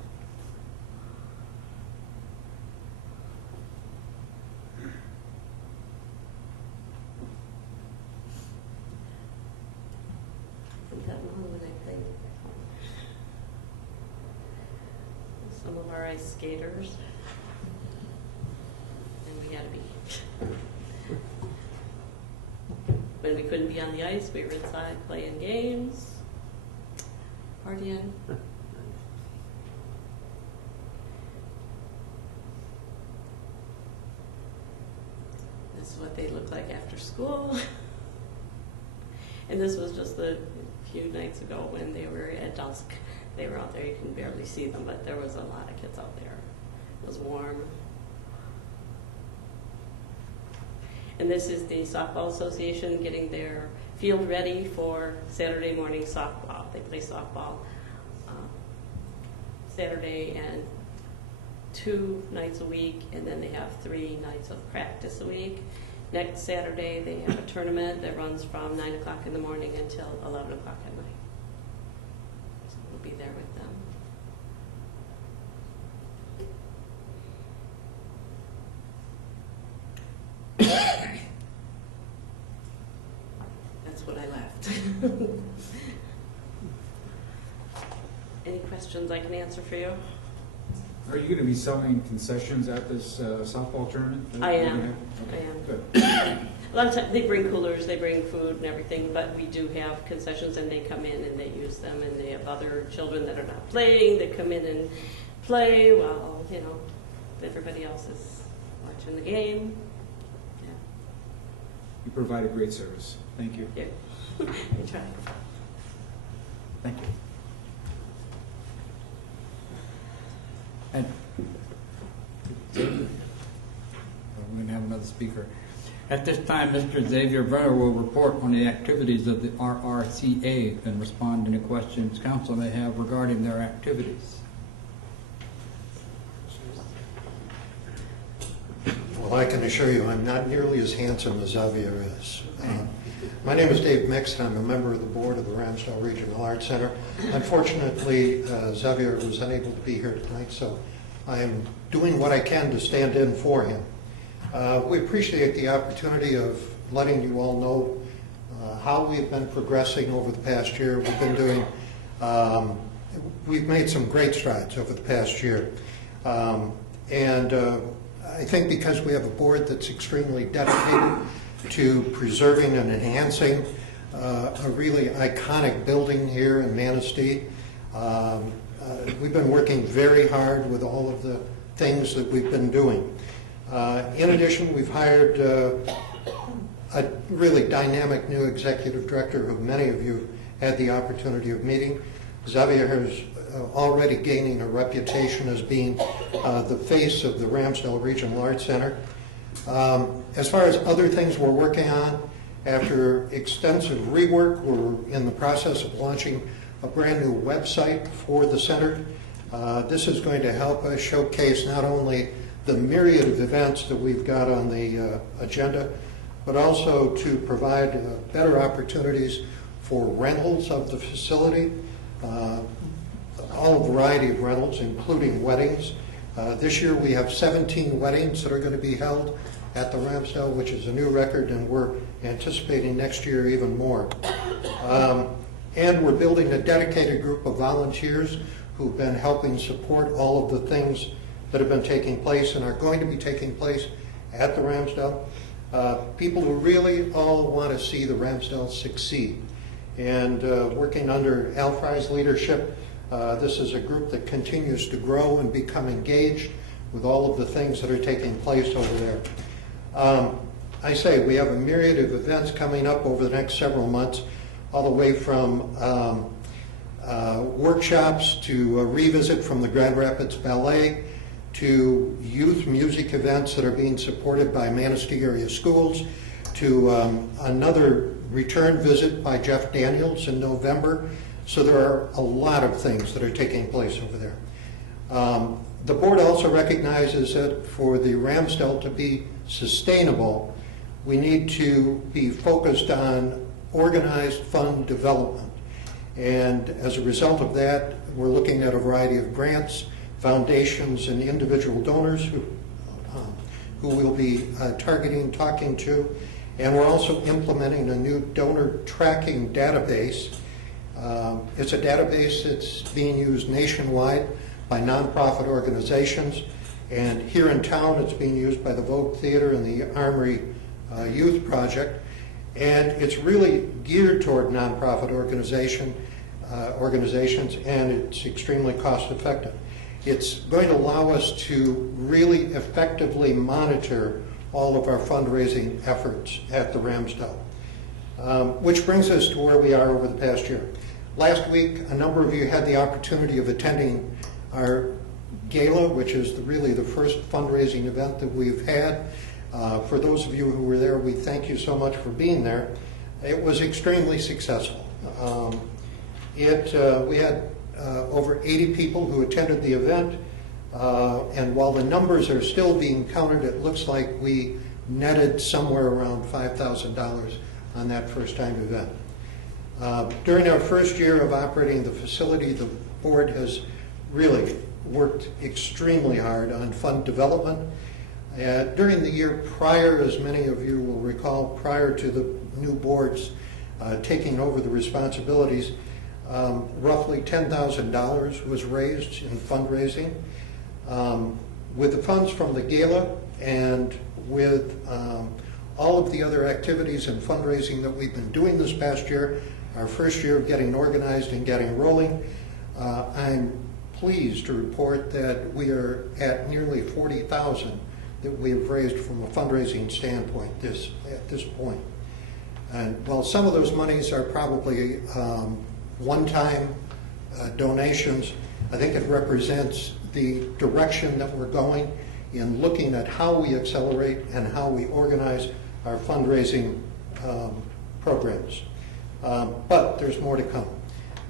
Isn't that moment, I think? Some of our ice skaters. And we had to be. When we couldn't be on the ice, we were inside playing games, partying. This is what they look like after school. And this was just a few nights ago when they were at dusk. They were out there, you can barely see them, but there was a lot of kids out there. It was warm. And this is the Softball Association getting their field ready for Saturday morning softball. They play softball Saturday and 2 nights a week, and then they have 3 nights of practice a week. Next Saturday, they have a tournament that runs from 9 o'clock in the morning until 11 o'clock at night. So we'll be there with them. That's what I left. Any questions I can answer for you? Are you going to be selling concessions at this softball tournament? I am. Okay. I am. Good. A lot of times they bring coolers, they bring food and everything, but we do have concessions and they come in and they use them, and they have other children that are not playing that come in and play while, you know, everybody else is watching the game. Yeah. You provide a great service. Thank you. Yeah. I try. Thank you. And we're going to have another speaker. At this time, Mr. Xavier Brenner will report on the activities of the RRCA and respond to any questions council may have regarding their activities. Well, I can assure you I'm not nearly as handsome as Xavier is. My name is Dave Mix, and I'm a member of the board of the Ramsdale Regional Arts Center. Unfortunately, Xavier was unable to be here tonight, so I am doing what I can to stand in for him. We appreciate the opportunity of letting you all know how we've been progressing over the past year. We've been doing, we've made some great strides over the past year. I think because we have a board that's extremely dedicated to preserving and enhancing a really iconic building here in Manistee. We've been working very hard with all of the things that we've been doing. In addition, we've hired a really dynamic new executive director who many of you had the opportunity of meeting. Xavier has already gaining a reputation as being the face of the Ramsdale Regional Arts Center. As far as other things we're working on, after extensive rework, we're in the process of launching a brand new website for the center. This is going to help us showcase not only the myriad of events that we've got on the agenda, but also to provide better opportunities for rentals of the facility, all variety of rentals, including weddings. This year we have 17 weddings that are going to be held at the Ramsdale, which is a new record, and we're anticipating next year even more. And we're building a dedicated group of volunteers who've been helping support all of the things that have been taking place and are going to be taking place at the Ramsdale. People who really all want to see the Ramsdale succeed. And working under Al Fry's leadership, this is a group that continues to grow and become engaged with all of the things that are taking place over there. I say we have a myriad of events coming up over the next several months, all the way from workshops to a revisit from the Grand Rapids Ballet to youth music events that are being supported by Manistee area schools, to another return visit by Jeff Daniels in November. So there are a lot of things that are taking place over there. The board also recognizes that for the Ramsdale to be sustainable, we need to be focused on organized fund development. And as a result of that, we're looking at a variety of grants, foundations, and individual donors who we'll be talking to. And we're also implementing a new donor tracking database. It's a database that's being used nationwide by nonprofit organizations. And here in town, it's being used by the Vogue Theater and the Armory Youth Project. And it's really geared toward nonprofit organizations, and it's extremely cost effective. It's going to allow us to really effectively monitor all of our fundraising efforts at the Ramsdale. Which brings us to where we are over the past year. Last week, a number of you had the opportunity of attending our gala, which is really the first fundraising event that we've had. For those of you who were there, we thank you so much for being there. It was extremely successful. We had over 80 people who attended the event, and while the numbers are still being counted, it looks like we netted somewhere around $5,000 on that first-time event. During our first year of operating the facility, the board has really worked extremely hard on fund development. During the year prior, as many of you will recall, prior to the new boards taking over the responsibilities, roughly $10,000 was raised in fundraising. With the funds from the gala and with all of the other activities and fundraising that we've been doing this past year, our first year of getting organized and getting rolling, I'm pleased to report that we are at nearly $40,000 that we have raised from a fundraising standpoint at this point. And while some of those monies are probably one-time donations, I think it represents the direction that we're going in looking at how we accelerate and how we organize our fundraising programs. But there's more to come.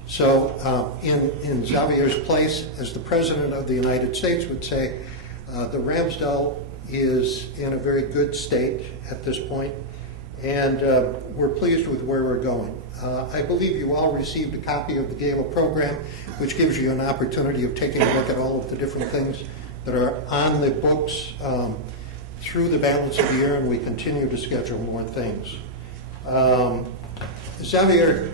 So in Xavier's place, as the President of the United States would say, the Ramsdale is in a very good state at this point, and we're pleased with where we're going. I believe you all received a copy of the gala program, which gives you an opportunity of taking a look at all of the different things that are on the books through the balance of the year, and we continue to schedule more things. Xavier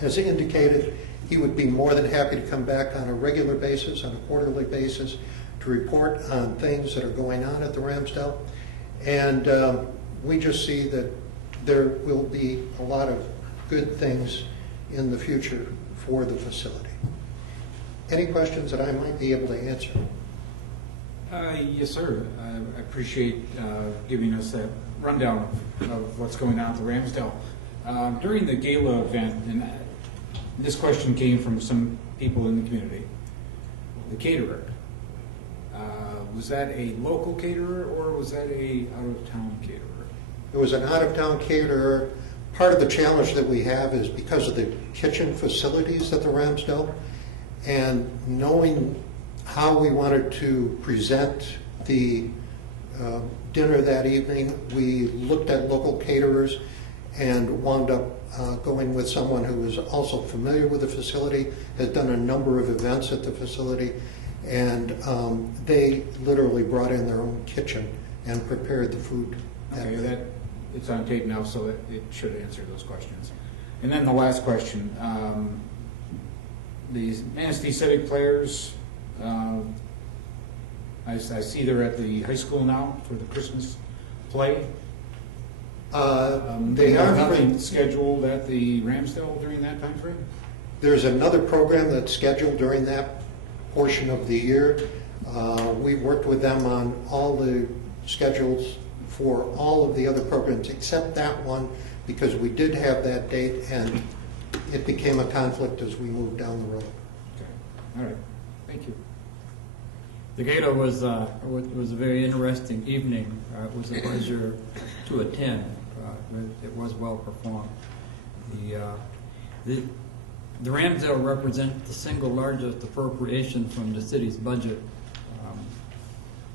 has indicated he would be more than happy to come back on a regular basis, on a quarterly basis, to report on things that are going on at the Ramsdale. And we just see that there will be a lot of good things in the future for the facility. Any questions that I might be able to answer? Yes, sir. I appreciate giving us that rundown of what's going on at the Ramsdale. During the gala event, and this question came from some people in the community, the caterer. Was that a local caterer or was that a out-of-town caterer? It was an out-of-town caterer. Part of the challenge that we have is because of the kitchen facilities at the Ramsdale, and knowing how we wanted to present the dinner that evening, we looked at local caterers and wound up going with someone who was also familiar with the facility, has done a number of events at the facility, and they literally brought in their own kitchen and prepared the food. Okay, it's on tape now, so it should answer those questions. And then the last question, the Manistee Civic players, I see they're at the high school now for the Christmas play. They have nothing scheduled at the Ramsdale during that time frame? There's another program that's scheduled during that portion of the year. We've worked with them on all the schedules for all of the other programs except that one, because we did have that date and it became a conflict as we moved down the road. Okay, all right, thank you. The gala was a very interesting evening. It was a pleasure to attend. It was well performed. The Ramsdale represents the single largest appropriation from the city's budget,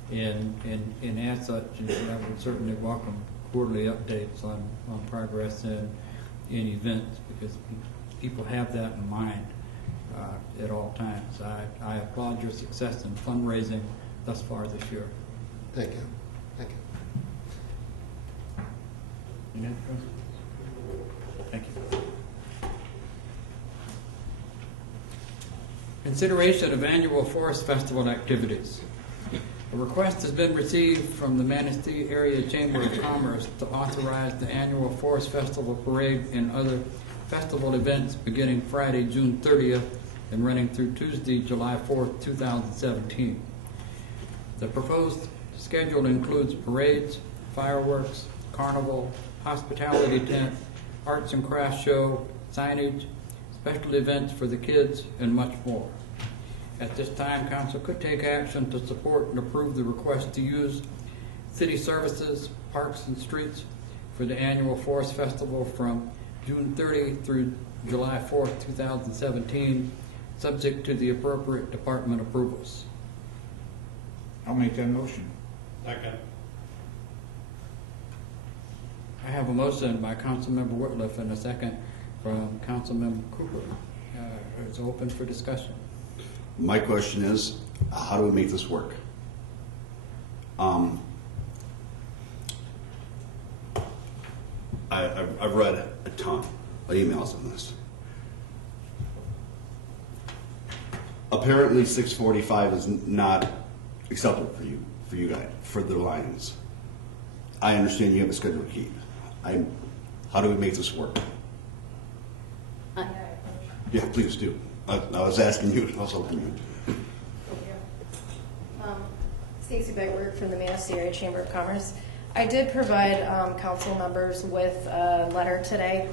and as such, I would certainly welcome quarterly updates on progress in events, because people have that in mind at all times. I applaud your success in fundraising thus far this year. Thank you. Thank you. Any other questions? Thank you. Consideration of annual Forest Festival activities. A request has been received from the Manistee Area Chamber of Commerce to authorize the annual Forest Festival parade and other festival events beginning Friday, June 30th and running through Tuesday, July 4th, 2017. The proposed schedule includes parades, fireworks, carnival, hospitality tent, arts and crafts show, signage, special events for the kids, and much more. At this time, council could take action to support and approve the request to use city services, parks and streets for the annual Forest Festival from June 30 through July 4th, 2017, subject to the appropriate department approvals. I'll make that motion. Second. I have a motion by Councilmember Whitliff and a second from Councilmember Cooper. It's open for discussion. My question is, how do we make this work? I've read a ton of emails on this. Apparently 6:45 is not acceptable for you guys, for the Lions. I understand you have a schedule to keep. How do we make this work? Yeah, please do. I was asking you, I was hoping you. Stacy Begwert from the Manistee Area Chamber of Commerce. I did provide council members with a letter today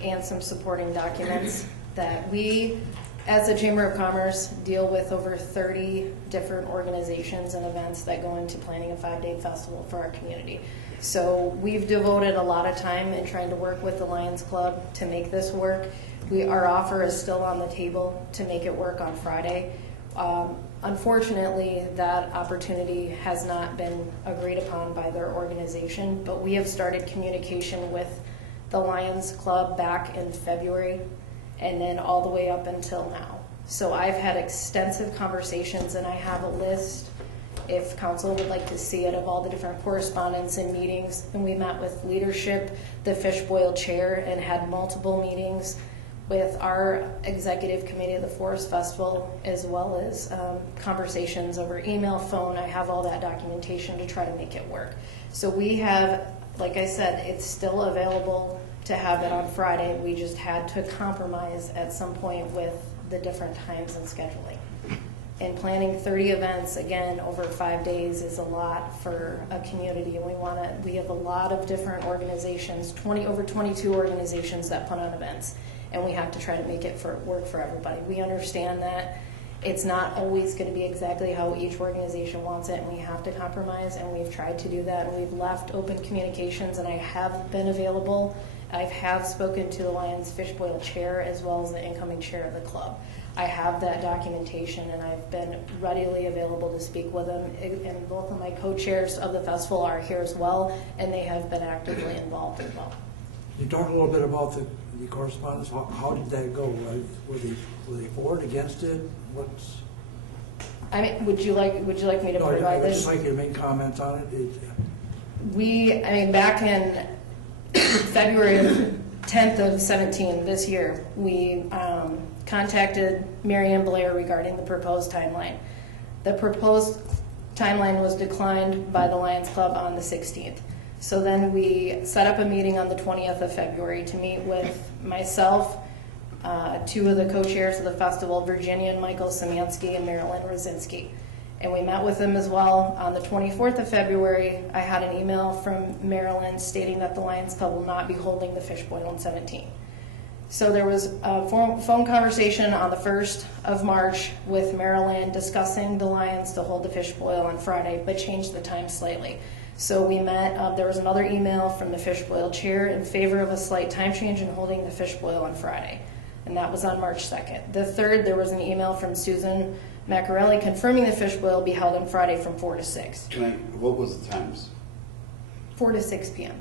and some supporting documents that we, as a Chamber of Commerce, deal with over 30 different organizations and events that go into planning a 5-day festival for our community. So we've devoted a lot of time in trying to work with the Lions Club to make this work. Our offer is still on the table to make it work on Friday. Unfortunately, that opportunity has not been agreed upon by their organization, but we have started communication with the Lions Club back in February and then all the way up until now. So I've had extensive conversations, and I have a list, if council would like to see it, of all the different correspondence and meetings. And we met with leadership, the Fishboil chair, and had multiple meetings with our executive committee of the Forest Festival, as well as conversations over email, phone. I have all that documentation to try to make it work. So we have, like I said, it's still available to have it on Friday. We just had to compromise at some point with the different times and scheduling. And planning 30 events, again, over 5 days is a lot for a community. And we have a lot of different organizations, over 22 organizations that put on events. And we have to try to make it work for everybody. We understand that It's not always going to be exactly how each organization wants it, and we have to compromise, and we've tried to do that, and we've left open communications, and I have been available. I have spoken to the Lions Fishboil chair as well as the incoming chair of the club. I have that documentation, and I've been readily available to speak with them, and both of my co-chairs of the festival are here as well, and they have been actively involved as well. You talked a little bit about the correspondence. How did that go? Were they for it, against it? What's... I mean, would you like me to provide I would this? just like you to make comments on it. Back in February 10th of 17 this year, we contacted Marianne Blair regarding the proposed timeline. The proposed timeline was declined by the Lions Club on the 16th. So then we set up a meeting on the 20th of February to meet with myself, two of the co-chairs of the festival, Virginia and Michael Szymanski and Marilyn Rosinski. And we met with them as well. On the 24th of February, I had an email from Marilyn stating that the Lions Club will not be holding the Fishboil in 17. So there was a phone conversation on the 1st of March with Marilyn discussing the Lions to hold the Fishboil on Friday, but changed the time slightly. So we met, there was another email from the Fishboil chair in favor of a slight time change in holding the Fishboil on Friday. And that was on March 2nd. The 3rd, there was an email from Susan Maccarelli confirming the Fishboil will be held on Friday from 4 to 6. What was the times? 4 to 6 p.m.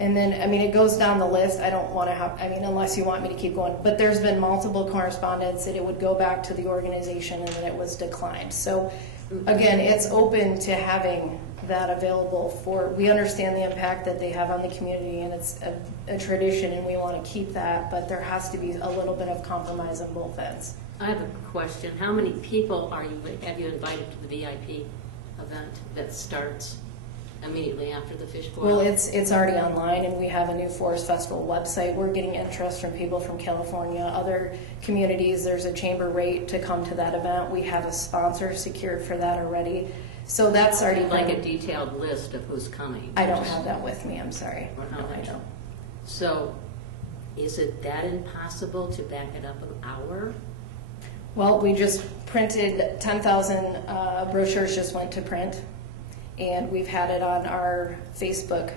And then, it goes down the list. I don't want to have, unless you want me to keep going. But there's been multiple correspondence that it would go back to the organization and that it was declined. So, again, it's open to having that available for, we understand the impact that they have on the community, and it's a tradition, and we want to keep that, but there has to be a little bit of compromise on both ends. I have a question. How many people have you invited to the VIP event that starts immediately after the Fishboil? Well, it's already online, and we have a new Forest Festival website. We're getting interest from people from California, other communities. There's a chamber rate to come to that event. We have a sponsor secured for that already. So that's already like a detailed list of who's coming. I don't have that with me. I'm sorry. No, I don't. So, is it that impossible to back it up an hour? Well, we just printed 10,000 brochures. Just went to print. And we've had it on our Facebook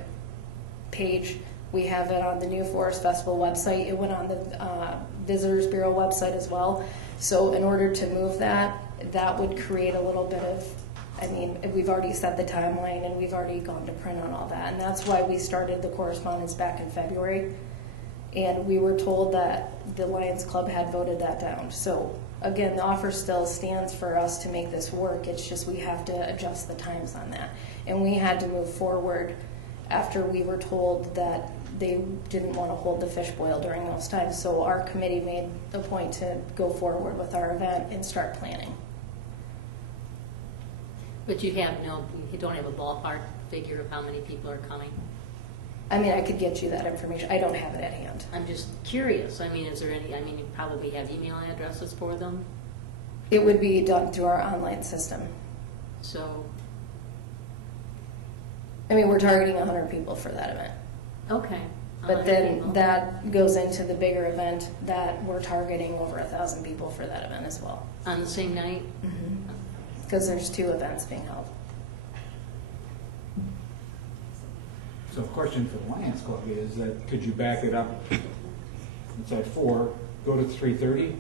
page. We have it on the new Forest Festival website. It went on the Visitors Bureau website as well. So in order to move that would create a little bit of, we've already set the timeline and we've already gone to print on all that. And that's why we started the correspondence back in February. And we were told that the Lions Club had voted that down. So again, the offer still stands for us to make this work. It's just we have to adjust the times on that. And we had to move forward after we were told that they didn't want to hold the Fishboil during those times. So our committee made the point to go forward with our event and start planning. But you don't have a ballpark figure of how many people are coming? I could get you that information. I don't have it at hand. I'm just curious. Is there any, you probably have email addresses for them? It would be done through our online system. So? We're targeting 100 people for that event. Okay. But then that goes into the bigger event that we're targeting over 1,000 people for that event as well. On the same night? Because there's 2 events being held. So a question for the Lions Club is that could you back it up? It's at 4, go to 3:30,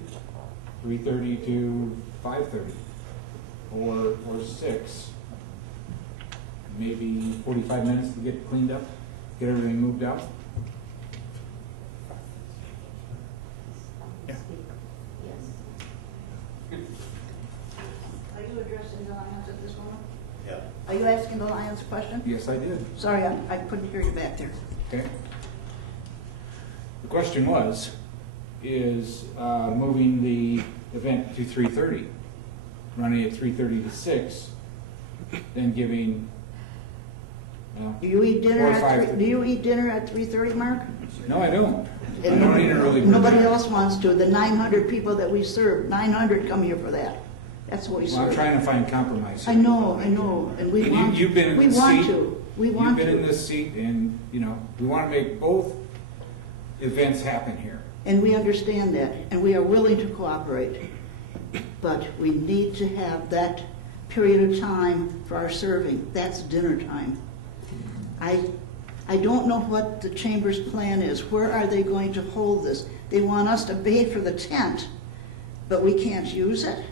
3:30 to 5:30, or 6. Maybe 45 minutes to get cleaned up, get everything moved out. Yeah. Are you addressing the Lions at this moment? Yeah. Are you asking the Lions a question? Yes, I did. Sorry, I couldn't hear you back there. Okay. The question is moving the event to 3:30, running at 3:30 to 6, then giving. Do you eat dinner or at 5:30. Do you eat dinner at 3:30, Mark? No, I don't. I And don't eat an early bird. nobody else wants to. The 900 people that we serve, 900 come here for that. That's what we Well, serve. I'm trying to find compromise. I know, and we want. You've been in we this want seat. to. We want You've been to. in this seat, and we want to make both events happen here. And we understand that, and we are willing to cooperate. But we need to have that period of time for our serving. That's dinner time. I don't know what the Chamber's plan is. Where are they going to hold this? They want us to pay for the tent, but we can't use it?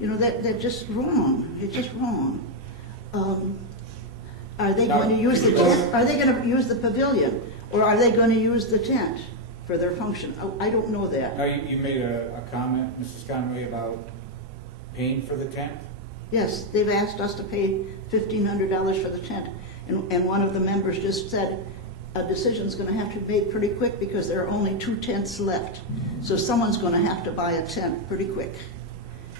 You know, that's just wrong. It's just wrong. Are they going to use the tent? Are they going to use the pavilion? Or are they going to use the tent for their function? I don't know that. Now, you made a comment, Mrs. Conway, about paying for the tent? Yes, they've asked us to pay $1,500 for the tent. And one of the members just said a decision's going to have to be made pretty quick because there are only 2 tents left. So someone's going to have to buy a tent pretty quick.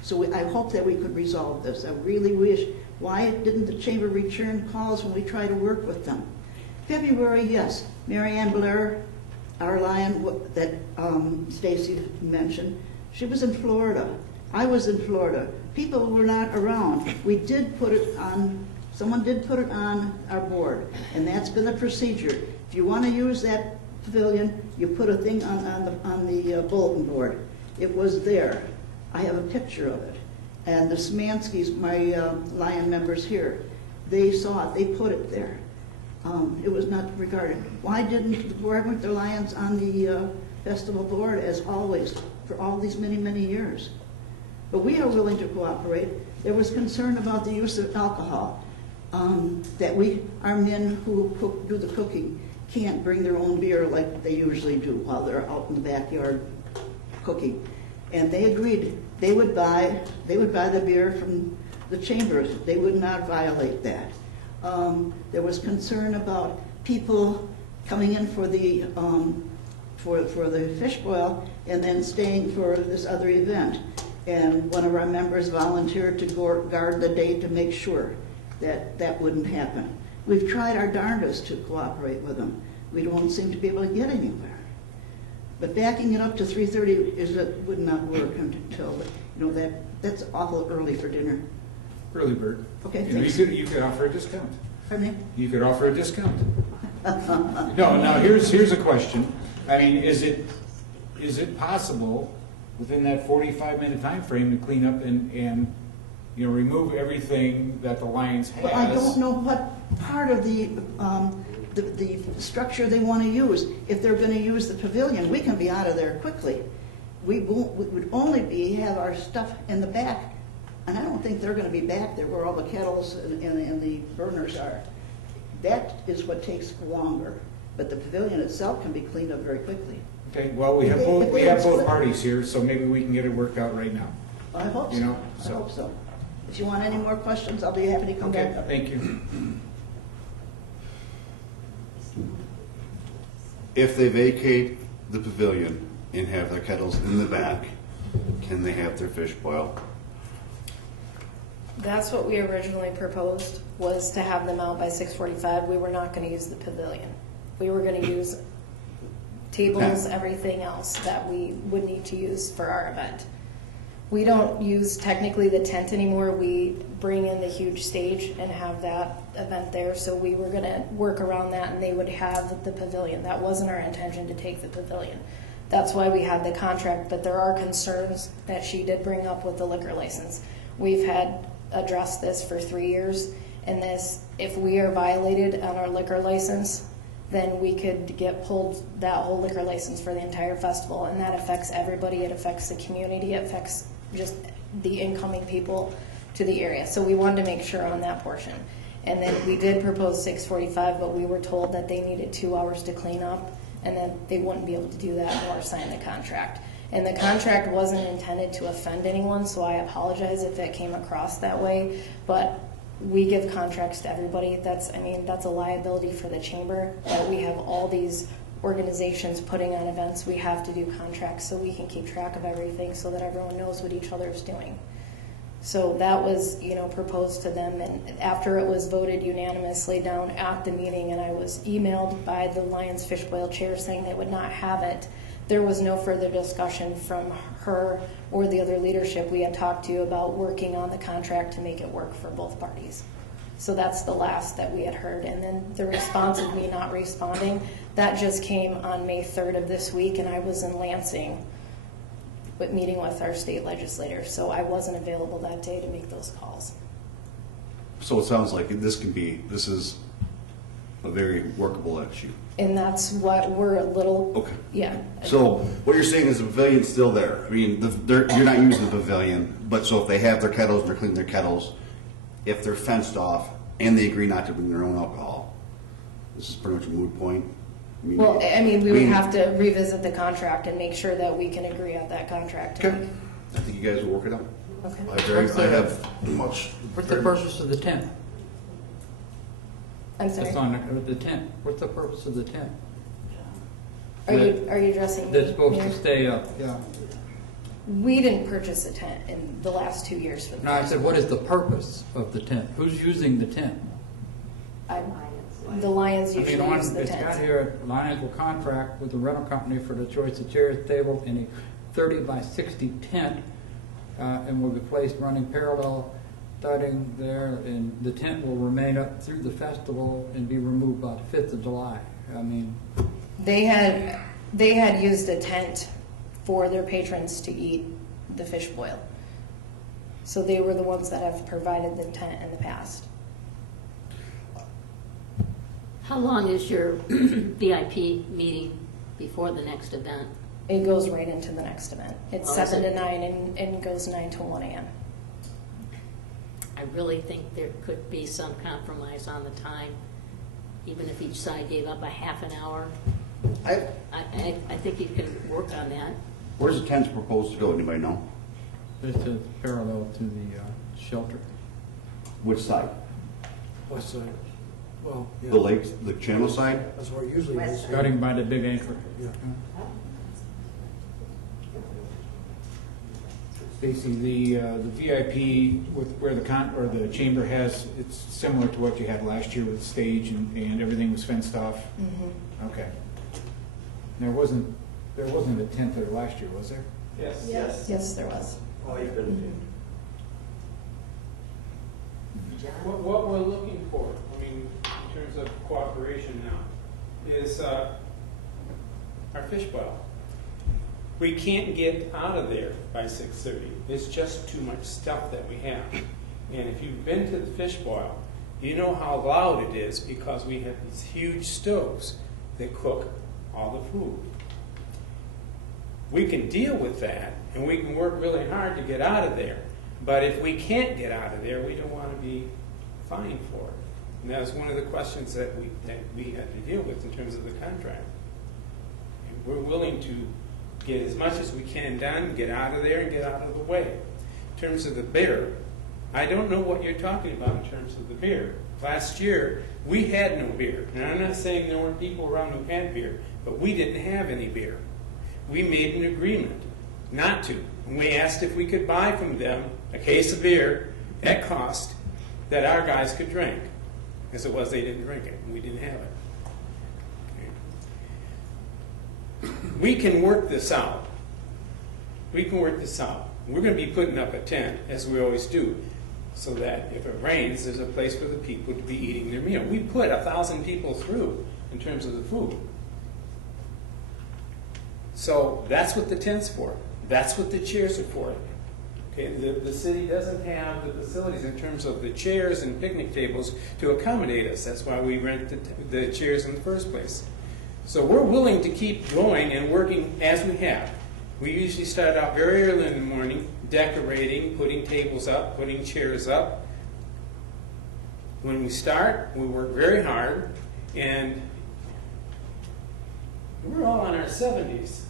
So I hope that we could resolve this. I really wish. Why didn't the Chamber return calls when we try to work with them? February, yes. Mary Ann Blair, our lion that Stacy mentioned, she was in Florida. I was in Florida. People were not around. We did put it on, someone did put it on our board, and that's been the procedure. If you want to use that pavilion, you put a thing on the bulletin board. It was there. I have a picture of it. And the Smanskys, my Lion members here, they saw it. They put it there. It was not regarded. Why weren't the Lions on the festival board as always for all these many, many years? But we are willing to cooperate. There was concern about the use of alcohol, that our men who do the cooking can't bring their own beer like they usually do while they're out in the backyard cooking. And they agreed they would buy the beer from the chambers. They would not violate that. There was concern about people coming in for the fish boil and then staying for this other event. And one of our members volunteered to guard the day to make sure that that wouldn't happen. We've tried our darndest to cooperate with them. We don't seem to be able to get anywhere. But backing it up to 3:30 would not work until, that's awful early for dinner. Early bird. Okay, You thanks. you could offer a discount. Pardon me? You could offer a discount. No, now here's a question. I mean, is it possible within that 45-minute time frame to clean up and remove everything that the Lions has? Well, I don't know what part of the structure they want to use. If they're going to use the pavilion, we can be out of there quickly. We would only have our stuff in the back, and I don't think they're going to be back there where all the kettles and the burners are. That is what takes longer, but the pavilion itself can be cleaned up very quickly. Okay, well, we have both parties here, so maybe we can get it worked out right now. I hope so. I hope so. If you want any more questions, I'll be happy to come back. Okay, thank you. If they vacate the pavilion and have their kettles in the back, can they have their fish boil? That's what we originally proposed, was to have them out by 6:45. We were not going to use the pavilion. We were going to use tables, everything else that we would need to use for our event. We don't use technically the tent anymore. We bring in the huge stage and have that event there. So we were going to work around that, and they would have the pavilion. That wasn't our intention to take the pavilion. That's why we had the contract. But there are concerns that she did bring up with the liquor license. We've had addressed this for 3 years, and if we are violated on our liquor license, then we could get pulled that whole liquor license for the entire festival, and that affects everybody. It affects the community. It affects just the incoming people to the area. So we wanted to make sure on that portion. And then we did propose 6:45, but we were told that they needed 2 hours to clean up, and then they wouldn't be able to do that nor sign the contract. And the contract wasn't intended to offend anyone, so I apologize if it came across that way. But we give contracts to everybody. That's a liability for the chamber, that we have all these organizations putting on events. We have to do contracts so we can keep track of everything so that everyone knows what each other is doing. So that was, proposed to them, and after it was voted unanimously down at the meeting, and I was emailed by the Lions Fish Boil chair saying they would not have it, there was no further discussion from her or the other leadership we had talked to about working on the contract to make it work for both parties. So that's the last that we had heard. And then the response of me not responding, that just came on May 3rd of this week, and I was in Lansing meeting with our state legislators, so I wasn't available that day to make those calls. So it sounds like this is a very workable issue. And that's what we're a little, Okay. yeah. So what you're saying is the pavilion's still there. I mean, you're not using the pavilion, but so if they have their kettles and they're cleaning their kettles, if they're fenced off and they agree not to bring their own alcohol, this is pretty much a moot point. Well, I mean, we would have to revisit the contract and make sure that we can agree on that contract. Okay. I think you guys will work it out. Okay. I have much. What's the purpose of the tent? I'm sorry? That's on the tent. What's the purpose of the tent? Are you addressing me? That's supposed to Mayor? stay up, yeah. We didn't purchase a tent in the last 2 years for the No, I said, what is the purpose of the tent? Who's using the tent? The Lions I mean, usually use the it's got tents. here, Lions will contract with the rental company for the choice of chairs, tables, and a 30 by 60 tent, and will be placed running parallel studding there, and the tent will remain up through the festival and be removed by the 5th of July. I mean, They had used a tent for their patrons to eat the fish boil. So they were the ones that have provided the tent in the past. How long is your VIP meeting before the next event? It goes right into the next event. It's Oh, is 7 it? to 9 and goes 9 to 1 a.m. I really think there could be some compromise on the time, even if each side gave up a half an hour. I think you can work on that. Where's the tents proposed to go? Anybody know? this is parallel to the shelter. Which side? West side. Well, yeah. The lakes, the channel side? That's where it usually is. Starting by the big anchor. Yeah. Stacy, the VIP with where the chamber has, it's similar to what you had last year with the stage and everything was fenced off? Mm-hmm. Okay. There wasn't a tent there last year, was there? Yes. Yes, there was. Oh, you've been. What we're looking for, I mean, in terms of cooperation now, is our fish boil. We can't get out of there by 6:30. It's just too much stuff that we have. And if you've been to the fish boil, you know how loud it is because we have these huge stoves that cook all the food. We can deal with that, and we can work really hard to get out of there. But if we can't get out of there, we don't want to be fined for it. And that was one of the questions that we had to deal with in terms of the contract. And we're willing to get as much as we can done, get out of there, and get out of the way. In terms of the beer, I don't know what you're talking about in terms of the beer. Last year, we had no beer. Now, I'm not saying there weren't people around who had beer, but we didn't have any beer. We made an agreement not to. And we asked if we could buy from them a case of beer at cost that our guys could drink. As it was, they didn't drink it, and we didn't have it. Okay. We can work this out. We can work this out. We're going to be putting up a tent, as we always do, so that if it rains, there's a place for the people to be eating their meal. We put 1,000 people through in terms of the food. So that's what the tent's for. That's what the chairs are for. Okay, the city doesn't have the facilities in terms of the chairs and picnic tables to accommodate us. That's why we rent the chairs in the first place. So we're willing to keep going and working as we have. We usually start out very early in the morning, decorating, putting tables up, putting chairs up. When we start, we work very hard, and we're all in our 70s.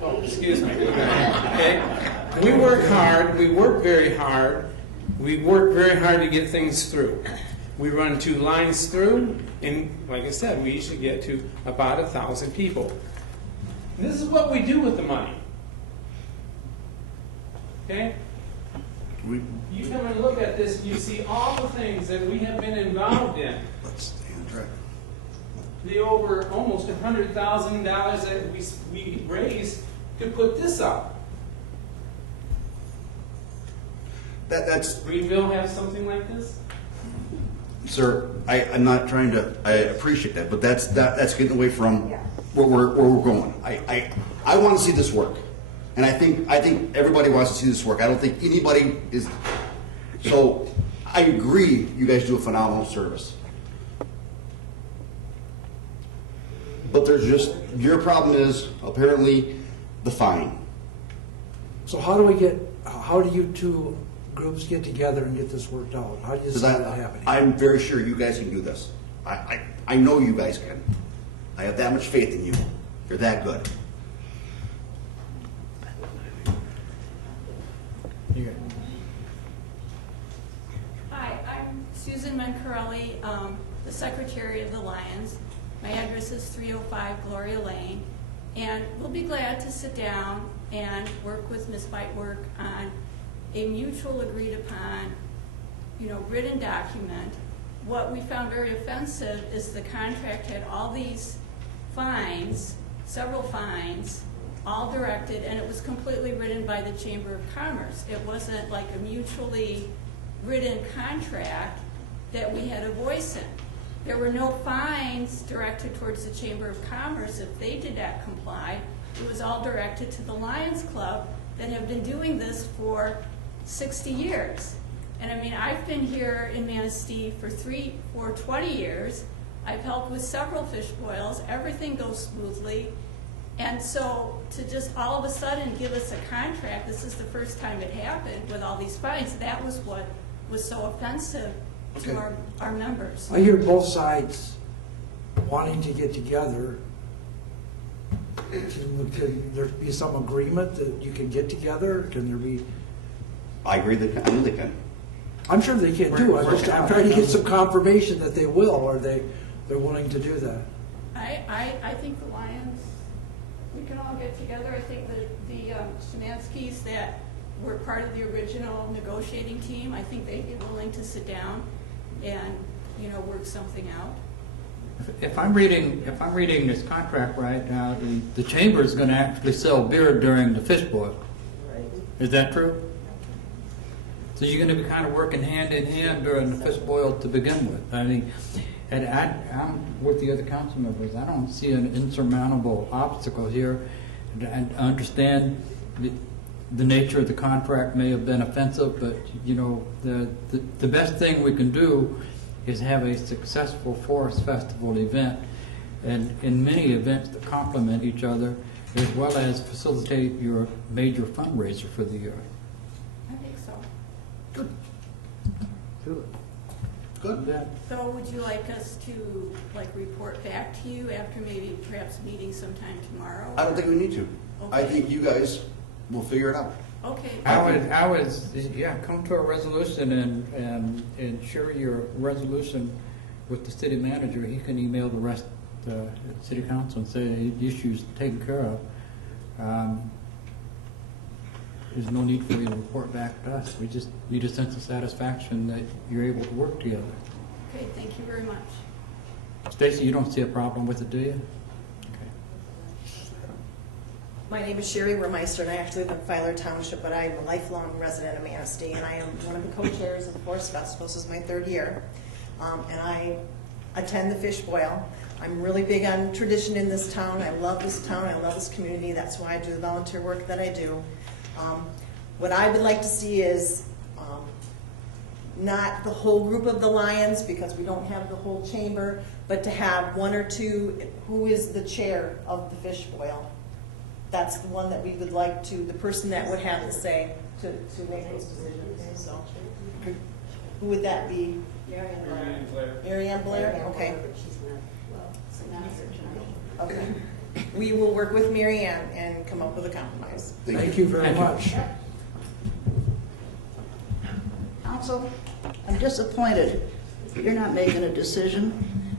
Oh, excuse me. Okay. We work hard. We work very hard. We work very hard to get things through. We run 2 lines through, and like I said, we usually get to about 1,000 people. And this is what we do with the money. Okay? You come and look at this, and you see all the things that we have been involved in. The over almost $100,000 that we raised to put this up. That's, Greenville have something like this? sir, I'm not trying to, I appreciate that, but that's getting away from where we're going. I want to see this work. And I think everybody wants to see this work. I don't think anybody is, so I agree you guys do a phenomenal service. But there's just, your problem is apparently the fine. So how do you two groups get together and get this worked out? How do you see that happening? I'm very sure you guys can do this. I know you guys can. I have that much faith in you. You're that good. Hi, I'm Susan Mancarelli, the Secretary of the Lions. My address is 305 Gloria Lane, and we'll be glad to sit down and work with Ms. Bitework on a mutual agreed upon, written document. What we found very offensive is the contract had all these fines, several fines, all directed, and it was completely written by the Chamber of Commerce. It wasn't like a mutually written contract that we had a voice in. There were no fines directed towards the Chamber of Commerce if they did not comply. It was all directed to the Lions Club that have been doing this for 60 years. And I mean, I've been here in Manistee for 20 years. I've helped with several fish boils. Everything goes smoothly. And so to just all of a sudden give us a contract, this is the first time it happened with all these fines, that was what was so offensive to our members. I hear both sides wanting to get together. Can there be some agreement that you can get together? Can there be? I agree that, I know they can. I'm sure they can too. I'm trying to get some confirmation that they will, or they're willing to do that. I think the Lions, we can all get together. I think the Szymanskis that were part of the original negotiating team, I think they'd be willing to sit down and, work something out. If I'm reading this contract right now, the chamber is going to actually sell beer during the fish boil. Is that true? So you're going to be kind of working hand in hand during the fish boil to begin with. I mean, and I'm with the other council members. I don't see an insurmountable obstacle here. And I understand the nature of the contract may have been offensive, but the best thing we can do is have a successful Forest Festival event, and in many events that complement each other, as well as facilitate your major fundraiser for the year. I think so. Good. So would you like us to report back to you after maybe perhaps meeting sometime tomorrow? I don't think we need to. Okay. I think you guys will figure it out. Okay. I would, come to a resolution and share your resolution with the city manager. He can email the rest of the city council and say the issue's taken care of. There's no need for you to report back to us. We just need a sense of satisfaction that you're able to work together. Okay, thank you very much. Stacy, you don't see a problem with it, do you? My name is Sherry Wermeister, and I actually live in Filer Township, but I am a lifelong resident of Manistee, and I am one of the co-chairs of the Forest Festival. This is my third year, and I attend the fish boil. I'm really big on tradition in this town. I love this town. I love this community. That's why I do the volunteer work that I do. What I would like to see is not the whole group of the Lions, because we don't have the whole chamber, but to have one or two, who is the chair of the fish boil. That's the one that we would like to, the person that would have the say to make those decisions. So, who would that be? Mary Ann Blair? Okay. Okay. We will work with Mary Ann and come up with a compromise. Thank you very much. Council, I'm disappointed. You're not making a decision.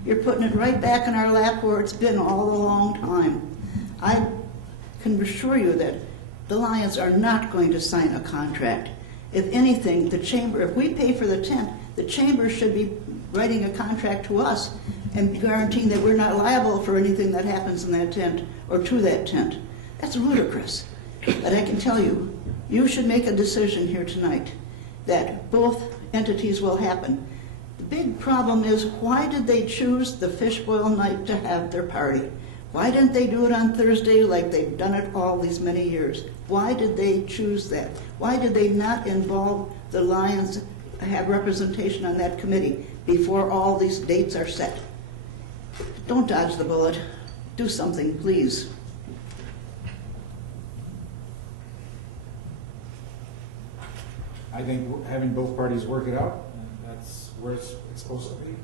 You're putting it right back in our lap where it's been all a long time. I can assure you that the Lions are not going to sign a contract. If anything, the chamber, if we pay for the tent, the chamber should be writing a contract to us and guaranteeing that we're not liable for anything that happens in that tent or to that tent. That's ludicrous. But I can tell you, you should make a decision here tonight. that both entities will happen. The big problem is, why did they choose the Fishbowl night to have their party? Why didn't they do it on Thursday like they've done it all these many years? Why did they choose that? Why did they not involve the Lions, have representation on that committee before all these dates are set? Don't dodge the bullet. Do something, please. I think having both parties work it out, that's where it's supposed to be.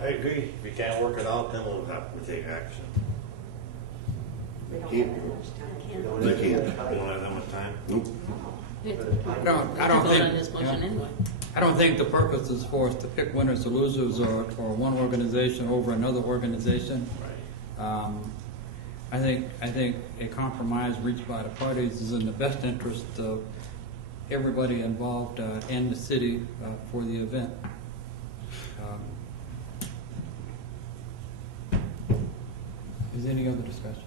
I agree. If we can't work it out, then we'll have to take action. We don't Can't. have that much time. Don't They have- can't. We don't have that much time. Nope. I don't Vote think, on this motion anyway. I don't think the purpose is for us to pick winners or losers or one organization over another organization. I think a compromise reached by the parties is in the best interest of everybody involved and the city for the event. Is there any other discussion?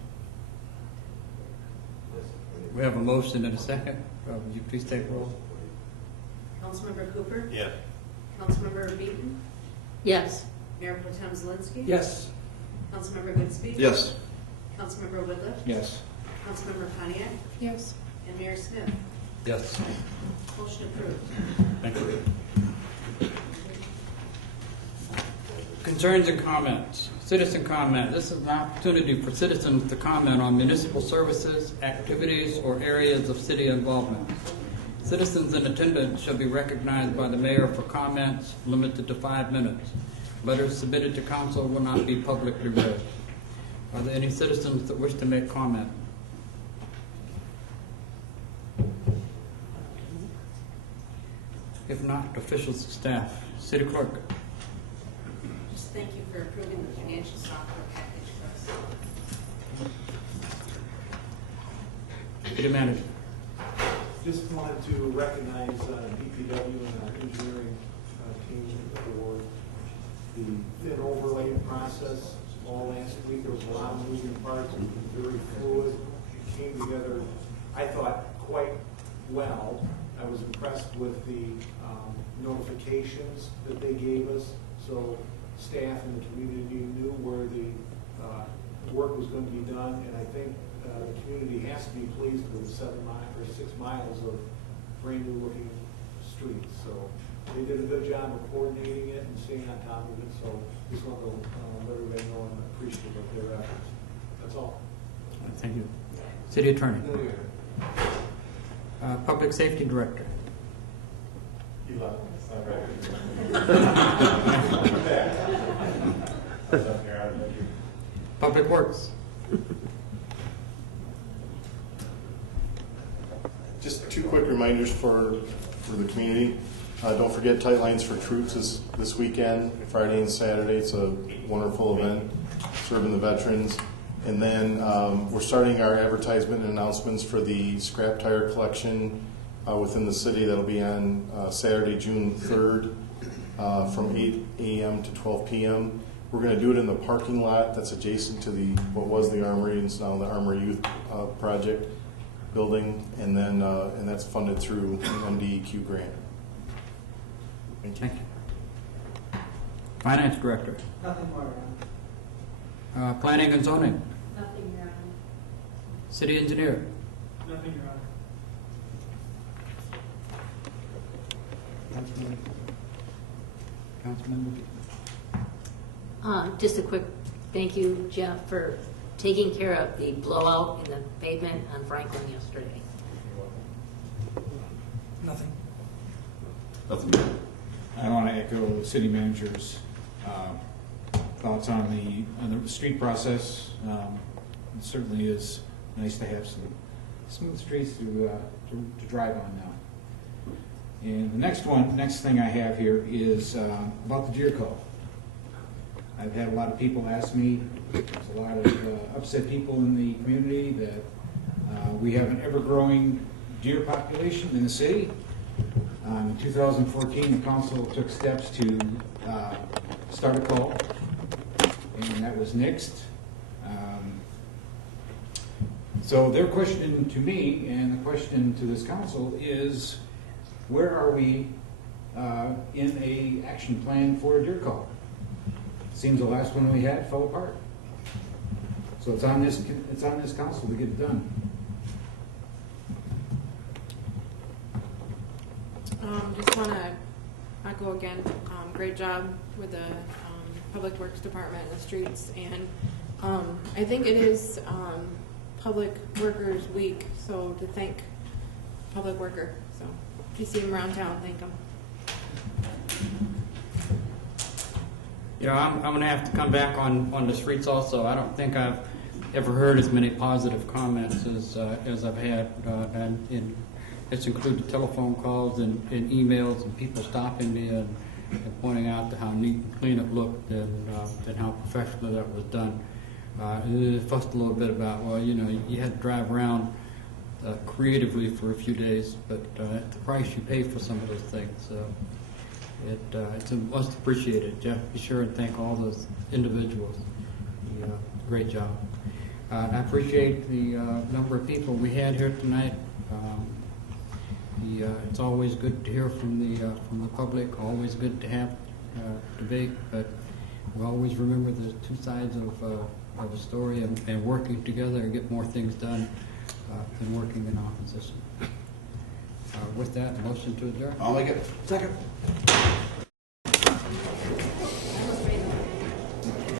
We have a motion and a second. Would you please take roll? Councilmember Cooper? Yes. Councilmember Beaton? Yes. Mayor Pro Tem Zelinski? Yes. Councilmember Goodspeed? Yes. Councilmember Whitliff? Yes. Councilmember Pontiac? Yes. And Mayor Smith? Yes. Motion approved. Thank you. Concerns and comments. Citizen comment. This is an opportunity for citizens to comment on municipal services, activities, or areas of city involvement. Citizens in attendance shall be recognized by the mayor for comments limited to 5 minutes. Letters submitted to council will not be publicly read. Are there any citizens that wish to make comment? If not, officials, staff. City clerk. Just thank you for approving the financial software package for us. City manager. Just wanted to recognize DPW and our engineering team for the thin overlay process. All last week, there was a lot of moving parts, it was very fluid. It came together, I thought, quite well. I was impressed with the notifications that they gave us, so staff and the community knew where the work was going to be done, and I think the community has to be pleased with 6 miles of brand new looking streets. So they did a good job of coordinating it and staying on top of it. So just want to let everybody know I'm appreciative of their efforts. That's all. Thank you. City attorney. Public safety director. You love Public works. Just 2 quick reminders for the community. Don't forget Tight Lines for Troops this weekend, Friday and Saturday. It's a wonderful event serving the veterans. And then we're starting our advertisement and announcements for the scrap tire collection within the city. That'll be on Saturday, June 3rd from 8 a.m. to 12 p.m. We're going to do it in the parking lot that's adjacent to what was the Armory, and it's now the Armory Youth Project building, and then and that's funded through an MDEQ grant. Thank you. Thank you. Finance director. Nothing more, Your Honor. Planning and zoning. Nothing, Your Honor. City engineer. Nothing, Your Honor. Councilmember. Just a quick thank you, Jeff, for taking care of the blowout in the pavement on Franklin yesterday. Nothing. Nothing. I want to echo the city manager's thoughts on the street process. It certainly is nice to have some smooth streets to drive on now. And the next thing I have here is about the deer call. I've had a lot of people ask me, there's a lot of upset people in the community that we have an ever-growing deer population in the city. In 2014, the council took steps to start a call, and that was nixed. So their question to me and the question to this council is, where are we in a action plan for a deer call? Seems the last one we had fell apart. So it's on this council to get it done. Just want to echo again, great job with the Public Works Department and the streets. And I think it is Public Workers Week, so to thank public worker. So if you see him around town, thank him. Yeah, I'm going to have to come back on the streets also. I don't think I've ever heard as many positive comments as I've had, and it's included telephone calls and emails and people stopping me and pointing out to how neat and clean it looked and how professionally that was done. It fussed a little bit about, well, you know, you had to drive around creatively for a few days, but at the price you pay for some of those things, it's most appreciated. Jeff, be sure and thank all those individuals. Great job. I appreciate the number of people we had here tonight. It's always good to hear from the public. Always good to have debate, but we always remember the two sides of a story and working together and get more things done than working in opposition. With that, motion to adjourn. I'll make it. Second.